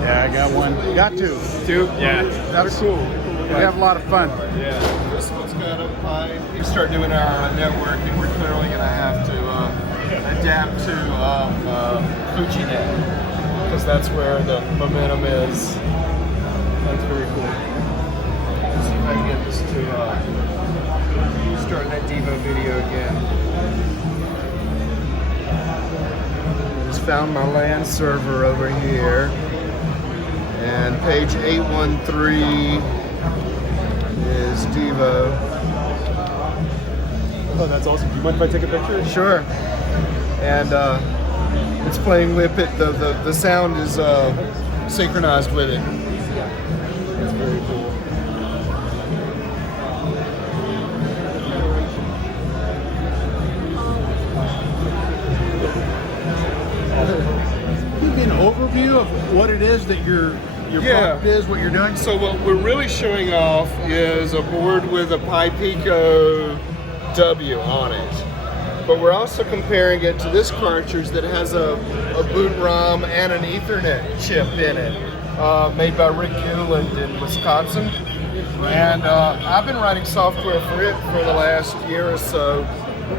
Yeah, I got one. Got two. Two? Yeah. That's cool. We have a lot of fun. Yeah. This one's got a Pi. We start doing our networking, we're clearly going to have to adapt to FujiNet, because that's where the momentum is. That's very cool. Let's see if I can get this to start that Devo video again. Just found my LAN server over here, and page 813 is Devo. Oh, that's awesome. Do you mind if I take a picture? Sure. And it's playing with it. The sound is synchronized with it. That's very cool. Give me an overview of what it is that your product is, what you're doing. So what we're really showing off is a board with a Pi Pico W on it. But we're also comparing it to this cartridge that has a boot ROM and an Ethernet chip in it, made by Rick Newland in Wisconsin. And I've been writing software for it for the last year or so.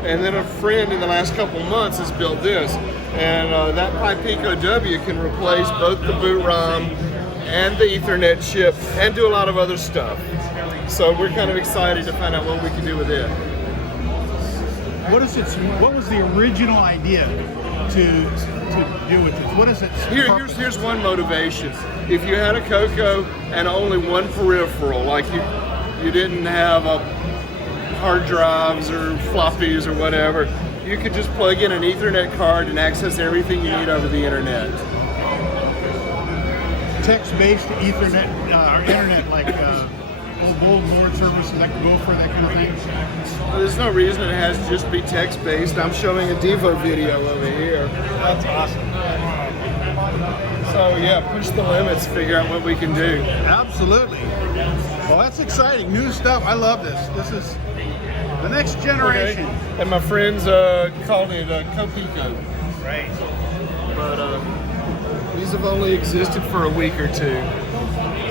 And then a friend in the last couple months has built this. And that Pi Pico W can replace both the boot ROM and the Ethernet chip and do a lot of other stuff. So we're kind of excited to find out what we can do with it. What was the original idea to do with this? What is it? Here's one motivation. If you had a Coco and only one peripheral, like you didn't have hard drives or floppies or whatever, you could just plug in an Ethernet card and access everything you need over the internet. Text-based Ethernet or internet, like bulletin board services that can go for that kind of thing? Well, there's no reason it has to just be text-based. I'm showing a Devo video over here. That's awesome. So yeah, push the limits, figure out what we can do. Absolutely. Well, that's exciting. New stuff. I love this. This is the next generation. Okay. And my friends called it Copico. Right. But these have only existed for a week or two.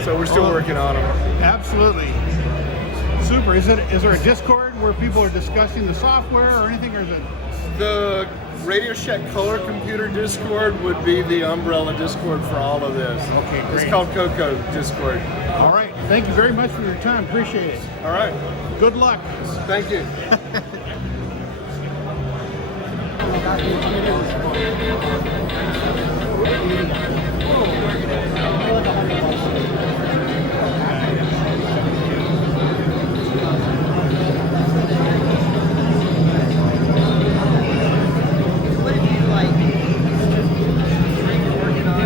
So we're still working on them. Absolutely. Super. Is there a Discord where people are discussing the software or anything, or is it? The Radio Shack Color Computer Discord would be the umbrella Discord for all of this. Okay, great. It's called Coco Discord. All right. Thank you very much for your time. Appreciate it. All right. Good luck. Thank you. What if you like working on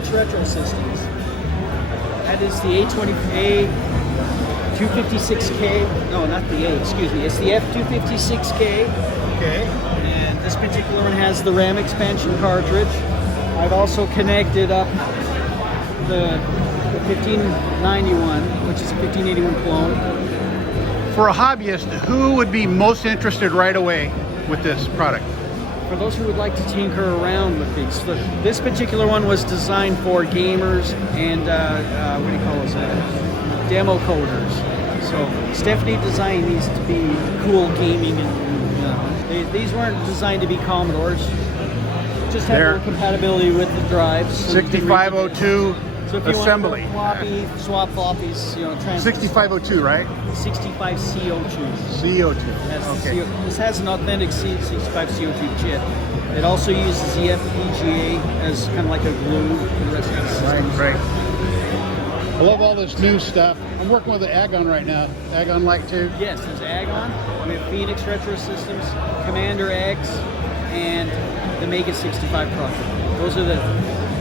Vintage Retro Systems. That is the A256K. No, not the A, excuse me. It's the F256K. Okay. And this particular one has the RAM expansion cartridge. I've also connected up the 1591, which is a 1581 clone. For a hobbyist, who would be most interested right away with this product? For those who would like to tinker around with these, this particular one was designed for gamers and what do you call those? Demo coders. So Stephanie designed these to be cool gaming, and these weren't designed to be Commodores. Just have more compatibility with the drives. 6502 so if you assembly. Want to floppy, swap floppies, you know, 6502, right? 65 CO2. CO2. Okay. This has an authentic 65 CO2 chip. It also uses the FPGA as kind of like a glue for the rest of the system. Right. I love all this new stuff. I'm working with the Agon right now. Agon Lite 2. Yes, there's Agon. We have Phoenix Retro Systems, Commander X, and the Mega 65 Project. Those are the,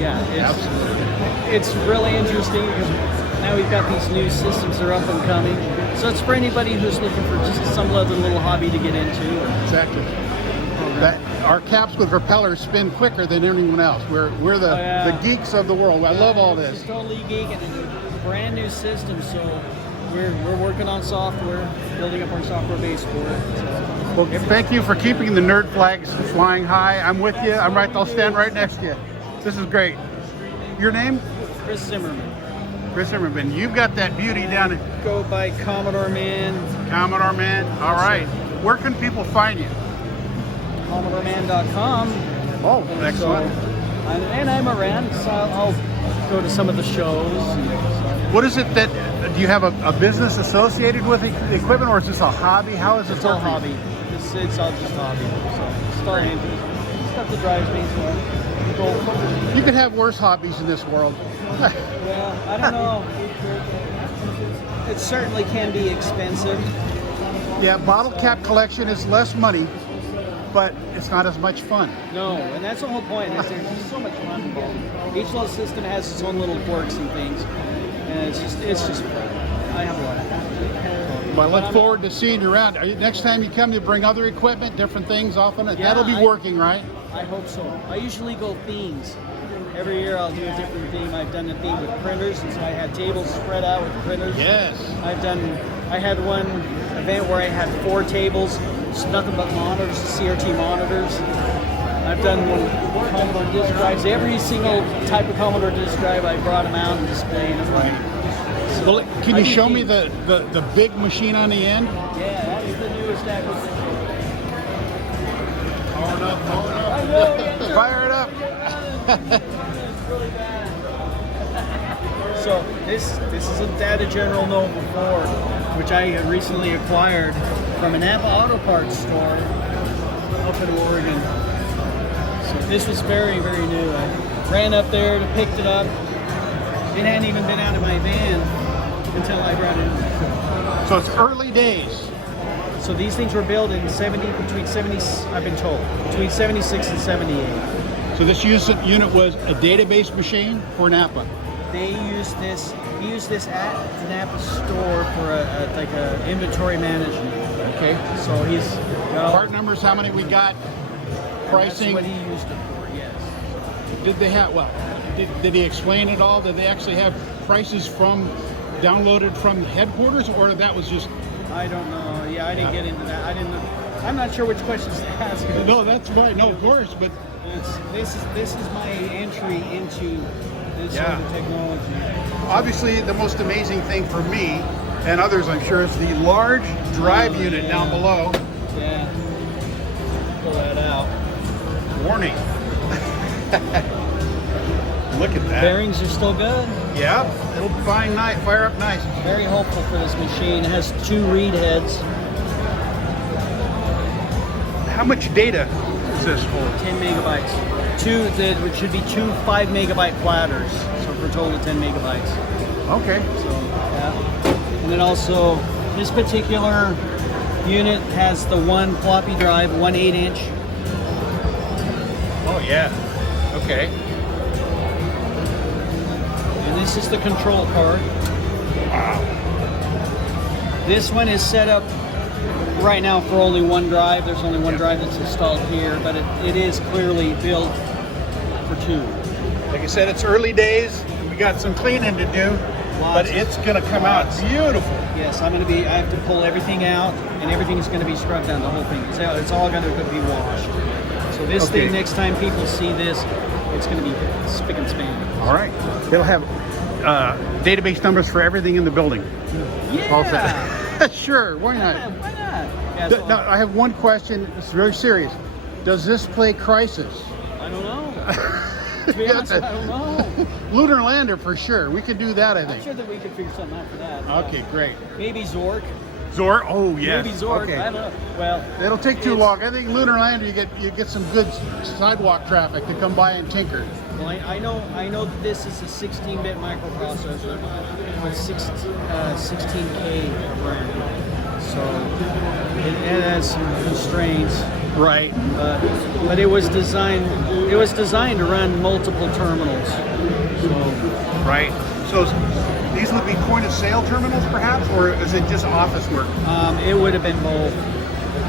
absolutely. It's really interesting because now we've got these new systems that are up and coming. So it's for anybody who's looking for just some other little hobby to get into. Exactly. Our caps with propellers spin quicker than anyone else. We're the geeks of the world. I love all this. It's totally geek, and it's a brand new system. So we're working on software, building up our software base for it. Well, thank you for keeping the nerd flags flying high. I'm with you. I'll stand right next to you. This is great. Your name? Chris Zimmerman. Chris Zimmerman. You've got that beauty down in... Go by Commodore Man. Commodore Man. All right. Where can people find you? CommodoreMan.com. Oh, excellent. And I'm around, so I'll go to some of the shows. What is it that... Do you have a business associated with the equipment, or is this a hobby? How is it? It's all hobby. It's all just hobby. So it's all interest. Stuff that drives me. So you could have worse hobbies in this world. Well, I don't know. It certainly can be expensive. Yeah, bottle cap collection is less money, but it's not as much fun. No, and that's the whole point. Is there's just so much fun involved. Each little system has its own little quirks and things, and it's just fun. I have a lot of fun. Well, I look forward to seeing you around. Next time you come, you bring other equipment, different things often. That'll be working, right? I hope so. I usually go themes. Every year I'll do a different theme. I've done a theme with printers, and so I had tables spread out with printers. Yes. I had one event where I had 4 tables It's nothing but monitors, CRT monitors. I've done Commodore disk drives. Every single type of Commodore disk drive, I brought them out and displayed them. So Well, can you show me the big machine on the end? Yeah, that is the newest acquisition. Power it up. I know, yeah, Fire it up. It's really bad. So this is a Data General Nova 4, which I had recently acquired from an Napa Auto Parts store up in Oregon. So this was very, very new. I ran up there, picked it up. It hadn't even been out of my van until I brought it in. So it's early days. So these things were built in between 70, I've been told, between 76 and 78. So this unit was a database machine for Napa. They used this. He used this at the Napa store for a inventory management. Okay. So he's got Part numbers, how many we got? Pricing. That's what he used it for. Yes. Did they have? Well, did he explain it all? Did they actually have prices downloaded from headquarters, or that was just? I don't know. Yeah, I didn't get into that. I'm not sure which questions to ask. No, that's fine. No, of course, but this is my entry into this sort of technology. obviously the most amazing thing for me and others, I'm sure, is the large drive unit down below. Yeah. Pull that out. Warning. Look at that. Bearings are still good. Yeah, it'll fire up nice. Very hopeful for this machine. It has 2 read heads. How much data is this for? 10 megabytes. It should be 2 5-megabyte platters. So for a total of 10 megabytes. Okay. So, yeah. And then also, this particular unit has the one floppy drive, 1 8-inch. Oh yeah. Okay. And this is the control card. Wow. This one is set up right now for only 1 drive. There's only 1 drive that's installed here, but it is clearly built for 2. Like I said, it's early days. We got some cleaning to do, but it's gonna come out beautiful. Yes, I have to pull everything out, and everything is going to be scrubbed down, the whole thing. It's all going to be washed. So this thing, next time people see this, it's going to be spick and span. All right. It'll have database numbers for everything in the building. Yeah. Sure, why not? Yeah, why not? Yeah, so Now, I have one question. It's very serious. Does this play Crisis? I don't know. To be honest, I don't know. Lunar Lander for sure. We could do that, I I'm think. sure that we could figure something out for that. Okay, great. Maybe Zork. Zork? Oh, yes. Maybe Zork. Okay. I don't know. Well, it'll take too long. I think Lunar Lander, you get some good sidewalk traffic to come by and tinker. Well, I know that this is a 16-bit microprocessor with 16K RAM. So it has some constraints. Right. But it was designed to run multiple terminals. So right. So these would be point of sale terminals perhaps, or is it just office work? It would have been both.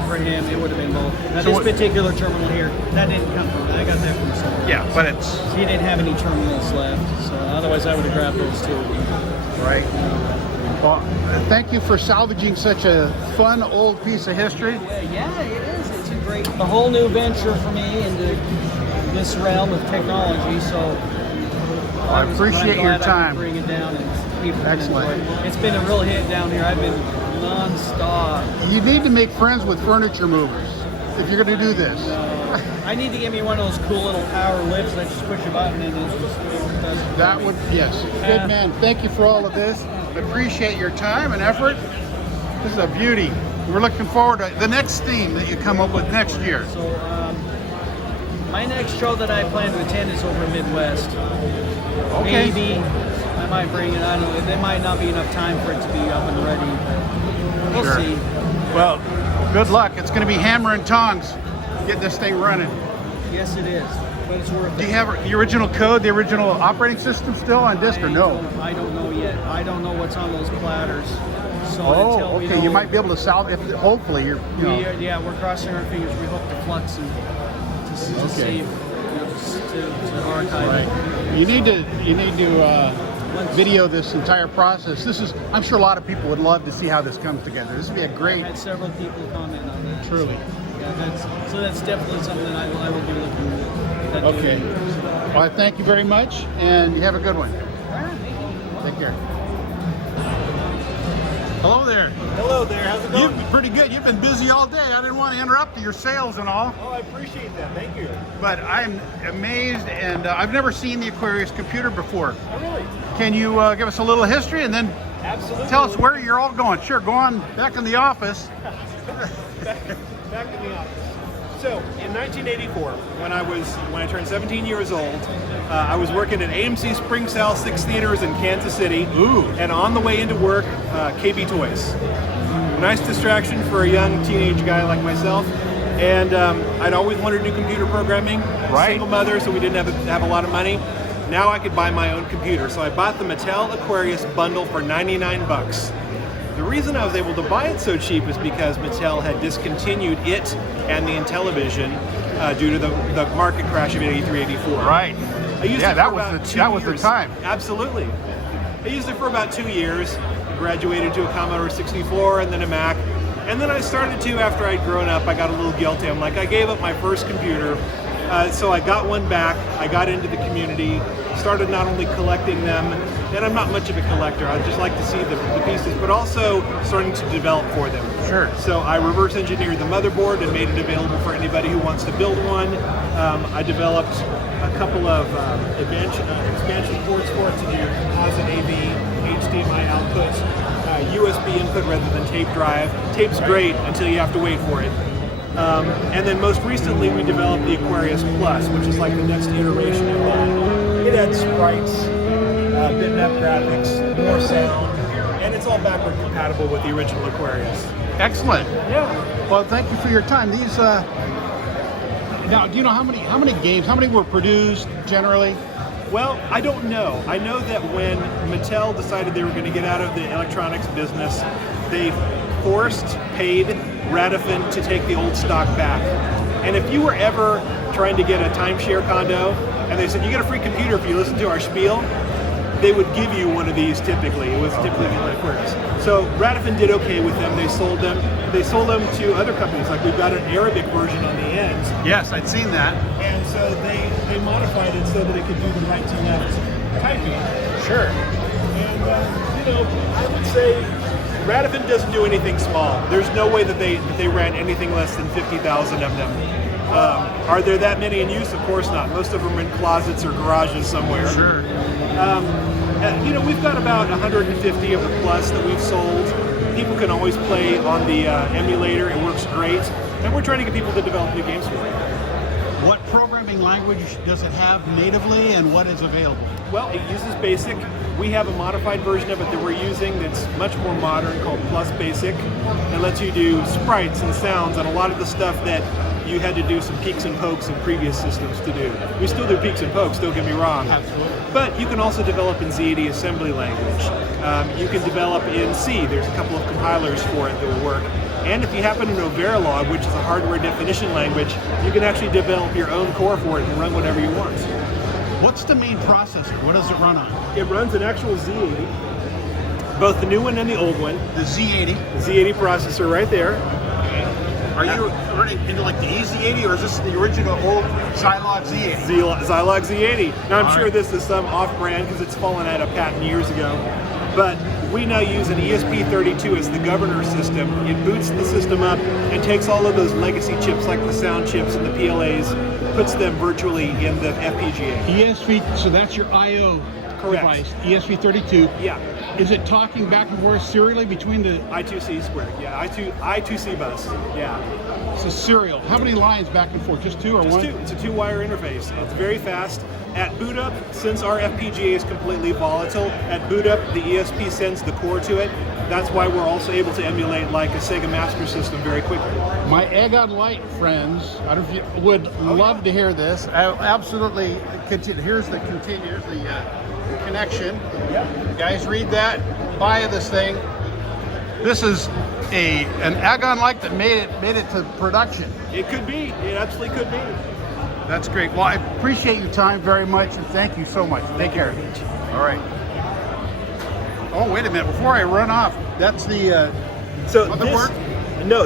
For him, it would have been both. Now, this particular terminal here, that didn't come from, I got that from someone. Yeah, but it's... He didn't have any terminals left, so otherwise I would have grabbed those too. Right. Well, thank you for salvaging such a fun old piece of history. Yeah, it is. It's a whole new venture for me into this realm of technology, so... I appreciate your time. Bring it down and people Excellent. Enjoy it. It's been a real hit down here. I've been non-stop. You need to make friends with furniture movers if you're going to do this. I need to get me one of those cool little power lifts that just push a button and it just does. That would, yes. Good man. Thank you for all of this. I appreciate your time and effort. This is a beauty. We're looking forward to the next theme that you come up with next year. So, my next show that I plan to attend is over in Midwest. Okay. Maybe I might bring it. I don't know. There might not be enough time for it to be up and ready. We'll see. Well, good luck. It's going to be hammer and tongs getting this thing running. Yes, it is. But it's worth it. Do you have the original code, the original operating system still on disk or no? I don't know yet. I don't know what's on those platters. So until we know, you might be able to salvage. Hopefully, you're. Yeah, we're crossing our fingers. We hope to flux and to save, to archive. Right. You need to video this entire process. This is, I'm sure a lot of people would love to see how this comes together. This would be a great. I had several people comment on that. Truly. So that's definitely something that I will be looking at. Okay. Well, I thank you very much, and you have a good one. Take care. Hello there. Hello there. How's it going? You've been pretty good. You've been busy all day. I didn't want to interrupt your sales and all. Oh, I appreciate that. Thank you. But I'm amazed, and I've never seen the Aquarius computer before. Oh, really? Can you give us a little history and then Absolutely. tell us where you're all going? Sure, go on back in the office. Back in the office. So, in 1984, when I turned 17 years old, I was working at AMC Spring Sale 6 theaters in Kansas City. Ooh. And on the way into work, KB Toys. Nice distraction for a young teenage guy like myself. And I'd always wanted to do computer programming. Right. Single mother, so we didn't have a lot of money. Now I could buy my own computer. So I bought the Mattel Aquarius bundle for 99 bucks. The reason I was able to buy it so cheap is because Mattel had discontinued it and the Intellivision due to the market crash of 83, 84. Right. I used it that for about was 2 that was years. the time. Absolutely. I used it for about 2 years, graduated to a Commodore 64 and then a Mac. And then I started to, after I'd grown up, I got a little guilty. I'm like, I gave up my first computer. So I got one back, I got into the community, started not only collecting them, and I'm not much of a collector, I just like to see the pieces, but also starting to develop for them. Sure. So I reverse engineered the motherboard and made it available for anybody who wants to build one. I developed a couple of expansion ports for it to do composite AV, HDMI output, USB input rather than tape drive. Tape's great until you have to wait for it. And then most recently we developed the Aquarius Plus, which is like the next iteration of that. It adds sprites, bitmap graphics, more sound, and it's all backward compatible with the original Aquarius. Excellent. Yeah. Well, thank you for your time. These now, do you know how many games, how many were produced generally? Well, I don't know. I know that when Mattel decided they were going to get out of the electronics business, they paid Radifin to take the old stock back. And if you were ever trying to get a timeshare condo, and they said, you get a free computer if you listen to our spiel, they would give you one of these typically. It was typically the Aquarius. So Radifin did okay with them. They sold them. They sold them to other companies. Like we've got an Arabic version on the ends. Yes, I'd seen that. And so they modified it so that it could do the right to left typing. Sure. And I would say Radifin doesn't do anything small. There's no way that they ran anything less than 50,000 of them. Are there that many in use? Of course not. Most of them are in closets or garages somewhere. Sure. We've got about 150 of the Plus that we've sold. People can always play on the emulator. It works great. And we're trying to get people to develop new games for it. What programming language does it have natively, and what is available? Well, it uses BASIC. We have a modified version of it that we're using that's much more modern called Plus Basic. It lets you do sprites and sounds and a lot of the stuff that you had to do some peeks and pokes in previous systems to do. We still do peeks and pokes, don't get me wrong. Absolutely. But you can also develop in Z80 assembly language. You can develop in C. There's a couple of compilers for it that will work. And if you happen to know Verilog, which is a hardware definition language, you can actually develop your own core for it and run whatever you want. What's the main processor? What does it run on? It runs an actual Z80, both the new one and the old one. The Z80? The Z80 processor right there. Are you running into like the EZ80, or is this the original old Zilog Z80? Zilog Z80. Now I'm All sure right. this is some off-brand because it's fallen out of patent years ago. But we now use an ESP32 as the governor system. It boots the system up and takes all of those legacy chips like the sound chips and the PLAs, puts them virtually in the FPGA. ESP, so that's your I/O Correct. device, ESP32. Yeah. Is it talking back and forth serially between the... I2C squared, yeah, I2C bus, yeah. It's a serial. How many lines back and forth? Just two or Just one? two. It's a two-wire interface. It's very fast. At boot up, since our FPGA is completely volatile, at boot up the ESP sends the core to it. That's why we're also able to emulate like a Sega Master System very quickly. My egg on light friends, I don't know if you would love to hear this. I absolutely continue. Here's the connection. Yep. Guys, read that. Buy this thing. This is an Agon light that made it to production. It could be. It absolutely could be. That's great. Well, I appreciate your time very much, and thank you so much. Take care. All right. Oh, wait a minute. Before I run off, that's the So motherboard?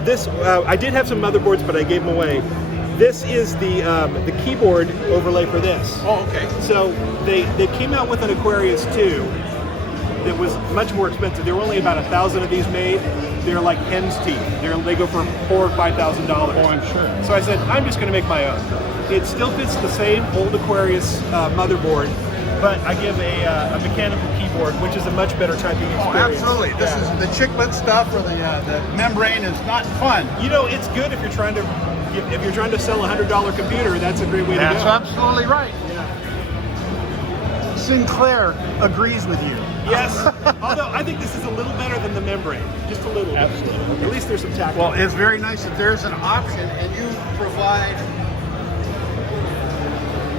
this I did have some motherboards, but I gave them away. This is the keyboard overlay for this. Oh, okay. So they came out with an Aquarius 2 that was much more expensive. There were only about 1,000 of these made. They're like hen's teeth. They go for $4,000 or $5,000. Oh, I'm sure. So I said, I'm just going to make my own. It still fits the same old Aquarius motherboard, but I give a mechanical keyboard, which is a much better typing experience. Oh, absolutely. This is the chiclet stuff, or the membrane is not fun. You know, it's good if you're trying to sell a $100 computer. That's a great way to go. That's absolutely right. Sinclair agrees with you. Yes, although I think this is a little better than the membrane, just a little bit. Absolutely. At least there's some tact. Well, it's very nice that there's an option, and you provide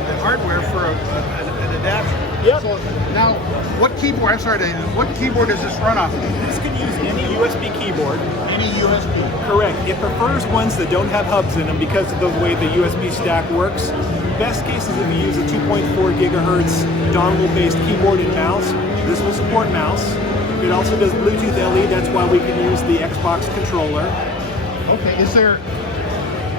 the hardware for an adapter. Yep. So now, what keyboard? I'm sorry. What keyboard does this run off of? This can use any USB keyboard. Any USB. Correct. It prefers ones that don't have hubs in them because of the way the USB stack works. Best case is if you use a 2.4 gigahertz dongle-based keyboard and mouse. This will support mouse. It also does Bluetooth LE. That's why we can use the Xbox controller. Okay.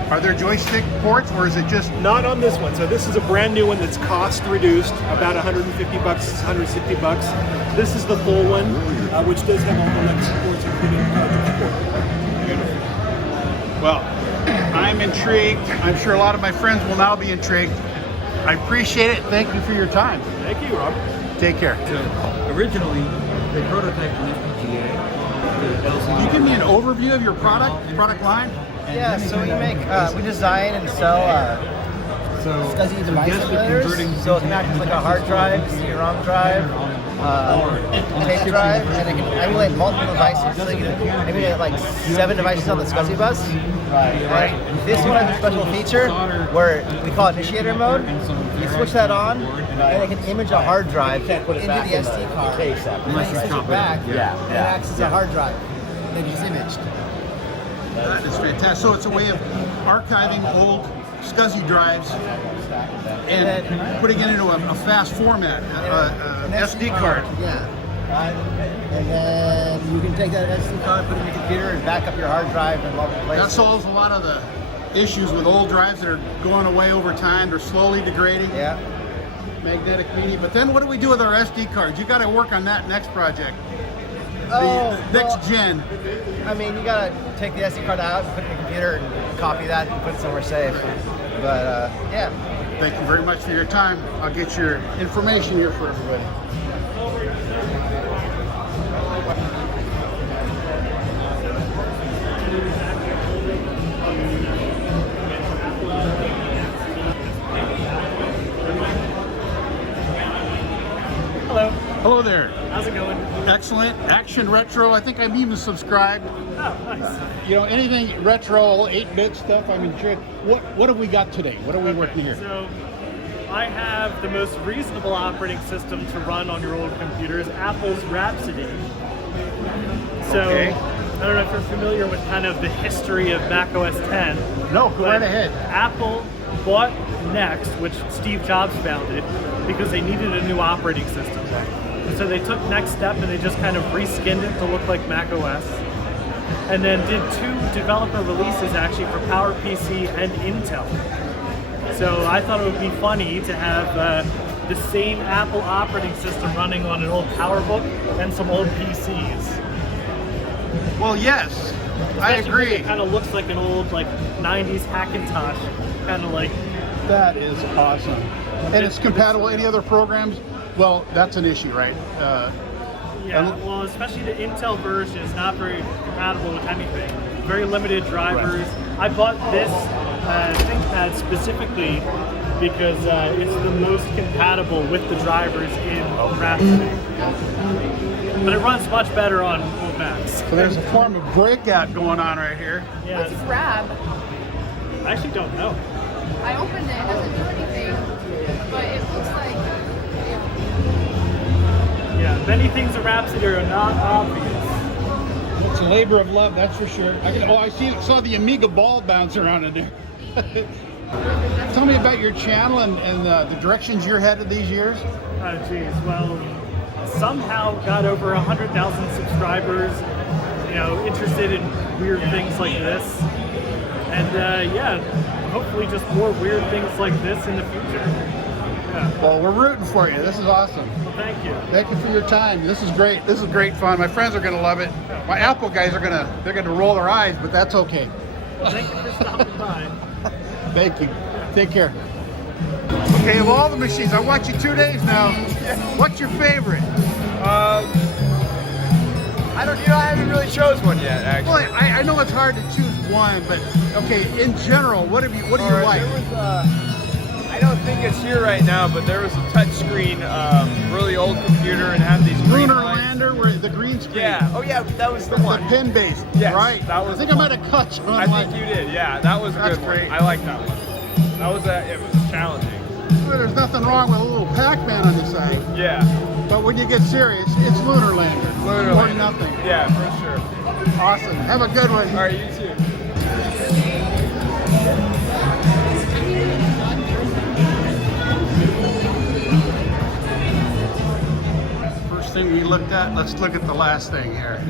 Are there joystick ports, or is it just not on this one? So this is a brand new one that's cost reduced, about $150, $160. This is the full one, which does have all the legacy ports including Beautiful. Well, I'm intrigued. I'm sure a lot of my friends will now be intrigued. I appreciate it. Thank you for your time. Thank you, Rob. Take care. So originally, they prototyped an FPGA. Can you give me an overview of your product line? Yeah, so we design and sell SCSI device emulators. So it can act as like a hard drive, CD-ROM drive, tape drive, and it can emulate multiple devices. So you can emulate like 7 devices on the SCSI bus. Right. This one has a special feature where we call it initiator mode. You switch that on, and it can image a hard drive into the SD card. And then you switch it back, and it acts as a hard drive. And then it's imaged. That is fantastic. So it's a way of archiving old SCSI drives and putting it into a fast format, an SD card. Yeah. And then you can take that SD card, put it in your computer, and back up your hard drive in multiple places. That solves a lot of the issues with old drives that are going away over time. They're slowly degrading. Yeah. Magnetic media. But then what do we do with our SD cards? You got to work on that next project. Next gen. I mean, you gotta take the SD card out and put it in your computer and copy that and put it somewhere safe. But yeah. Thank you very much for your time. I'll get your information here for everybody. Hello. Hello there. How's it going? Excellent. Action Retro. I think I'm even subscribed. Oh, nice. You know, anything retro, 8-bit stuff, I'm intrigued. What have we got today? What are we working here? So, I have the most reasonable operating system to run on your old computers, Apple's Rhapsody. So, Okay. I don't know if you're familiar with kind of the history of Mac OS X. No, go right ahead. Apple bought Next, which Steve Jobs founded, because they needed a new operating system. And so they took Next Step and they just kind of reskinned it to look like Mac OS. And then did 2 developer releases actually for PowerPC and Intel. So I thought it would be funny to have the same Apple operating system running on an old PowerBook and some old PCs. Well, yes, I agree. It kind of looks like an old 90s Hackintosh, kind of like. That is awesome. And it's compatible with any other programs? Well, that's an issue, right? Yeah, well, especially the Intel version is not very compatible with anything. Very limited drivers. Right. I bought this ThinkPad specifically because it's the most compatible with the drivers in Rhapsody. But it runs much better on old Macs. So there's a form of breakout going on right here. Yeah. What's Rab? I actually don't know. I opened it, it doesn't do anything, but it looks like... Yeah, many things in Rhapsody are not obvious. It's a labor of love, that's for sure. I saw the Amiga ball bounce around in there. Tell me about your channel and the directions you're headed these years. Oh, geez. Well, somehow got over 100,000 subscribers, you know, interested in weird things like this. And yeah, hopefully just more weird things like this in the future. Yeah. Well, we're rooting for you. This is awesome. Well, thank you. Thank you for your time. This is great. This is great fun. My friends are going to love it. My Apple guys are they're going to roll their eyes, but that's okay. Well, thank you for stopping by. Thank you. Take care. Okay, of all the machines, I watched you 2 days now. What's your favorite? I haven't really chose one yet, actually. Well, I know it's hard to choose one, but okay, in general, what do you like? There was I don't think it's here right now, but there was a touchscreen, really old computer and had these green Lunar lights. Lander, where the green screen. Yeah. Oh yeah, that was the one. The pin-based. Yes, right. that was I think the I one. might have caught you on I think you did. Yeah, that was a That's good one. great. I like that one. That was it was challenging. Well, there's nothing wrong with a little Pac-Man on the side. Yeah. But when you get serious, it's Lunar Lander. Lunar Or Lander. nothing. Yeah, for sure. Awesome. Have a good one. All right, you too. First thing we looked at, let's look at the last thing here.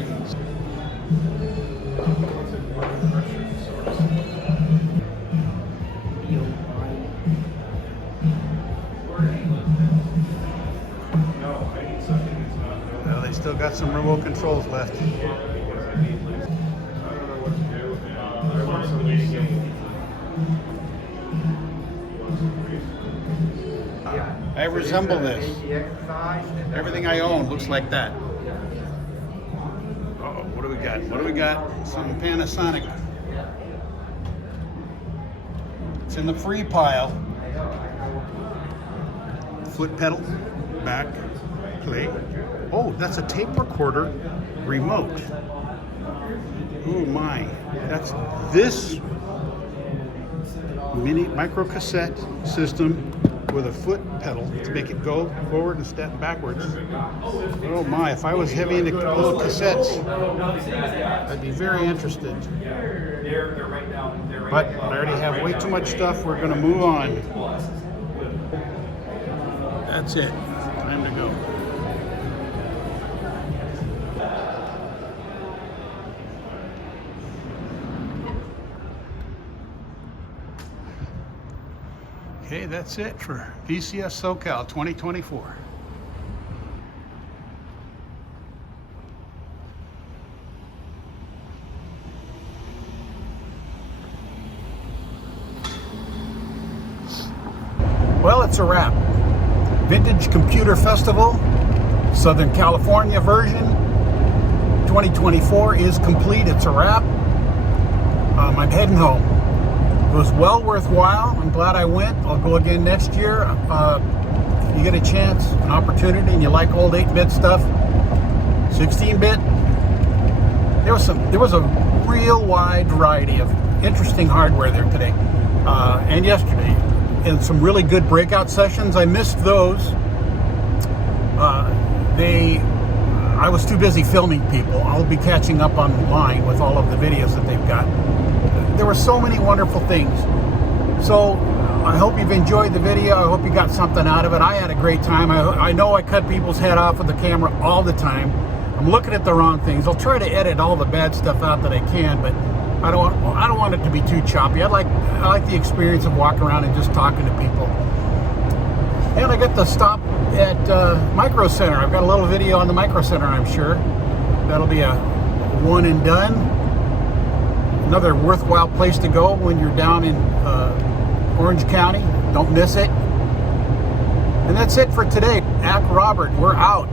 Well, they still got some remote controls left. I resemble this. Everything I own looks like that. Uh-oh, what do we got? What do we got? Some Panasonic. It's in the free pile. Foot pedal, back, play. Oh, that's a tape recorder remote. Oh my, that's this mini micro cassette system with a foot pedal to make it go forward and step backwards. Oh my, if I was heavy into little cassettes, I'd be very interested. But I already have way too much stuff. We're going to move on. That's it. Time to go. Okay, that's it for VCF SoCal 2024. Well, it's a wrap. Vintage Computer Festival, Southern California version, 2024 is complete. It's a wrap. I'm heading home. It was well worthwhile. I'm glad I went. I'll go again next year. If you get a chance, an opportunity, and you like old 8-bit stuff, 16-bit, there was a real wide variety of interesting hardware there today and yesterday, and some really good breakout sessions. I missed those. I was too busy filming people. I'll be catching up online with all of the videos that they've got. There were so many wonderful things. So I hope you've enjoyed the video. I hope you got something out of it. I had a great time. I know I cut people's head off with the camera all the time. I'm looking at the wrong things. I'll try to edit all the bad stuff out that I can, but I don't want it to be too choppy. I like the experience of walking around and just talking to people. And I got to stop at Micro Center. I've got a little video on the Micro Center, I'm sure. That'll be a one and done. Another worthwhile place to go when you're down in Orange County. Don't miss it. And that's it for today. Robert, we're out.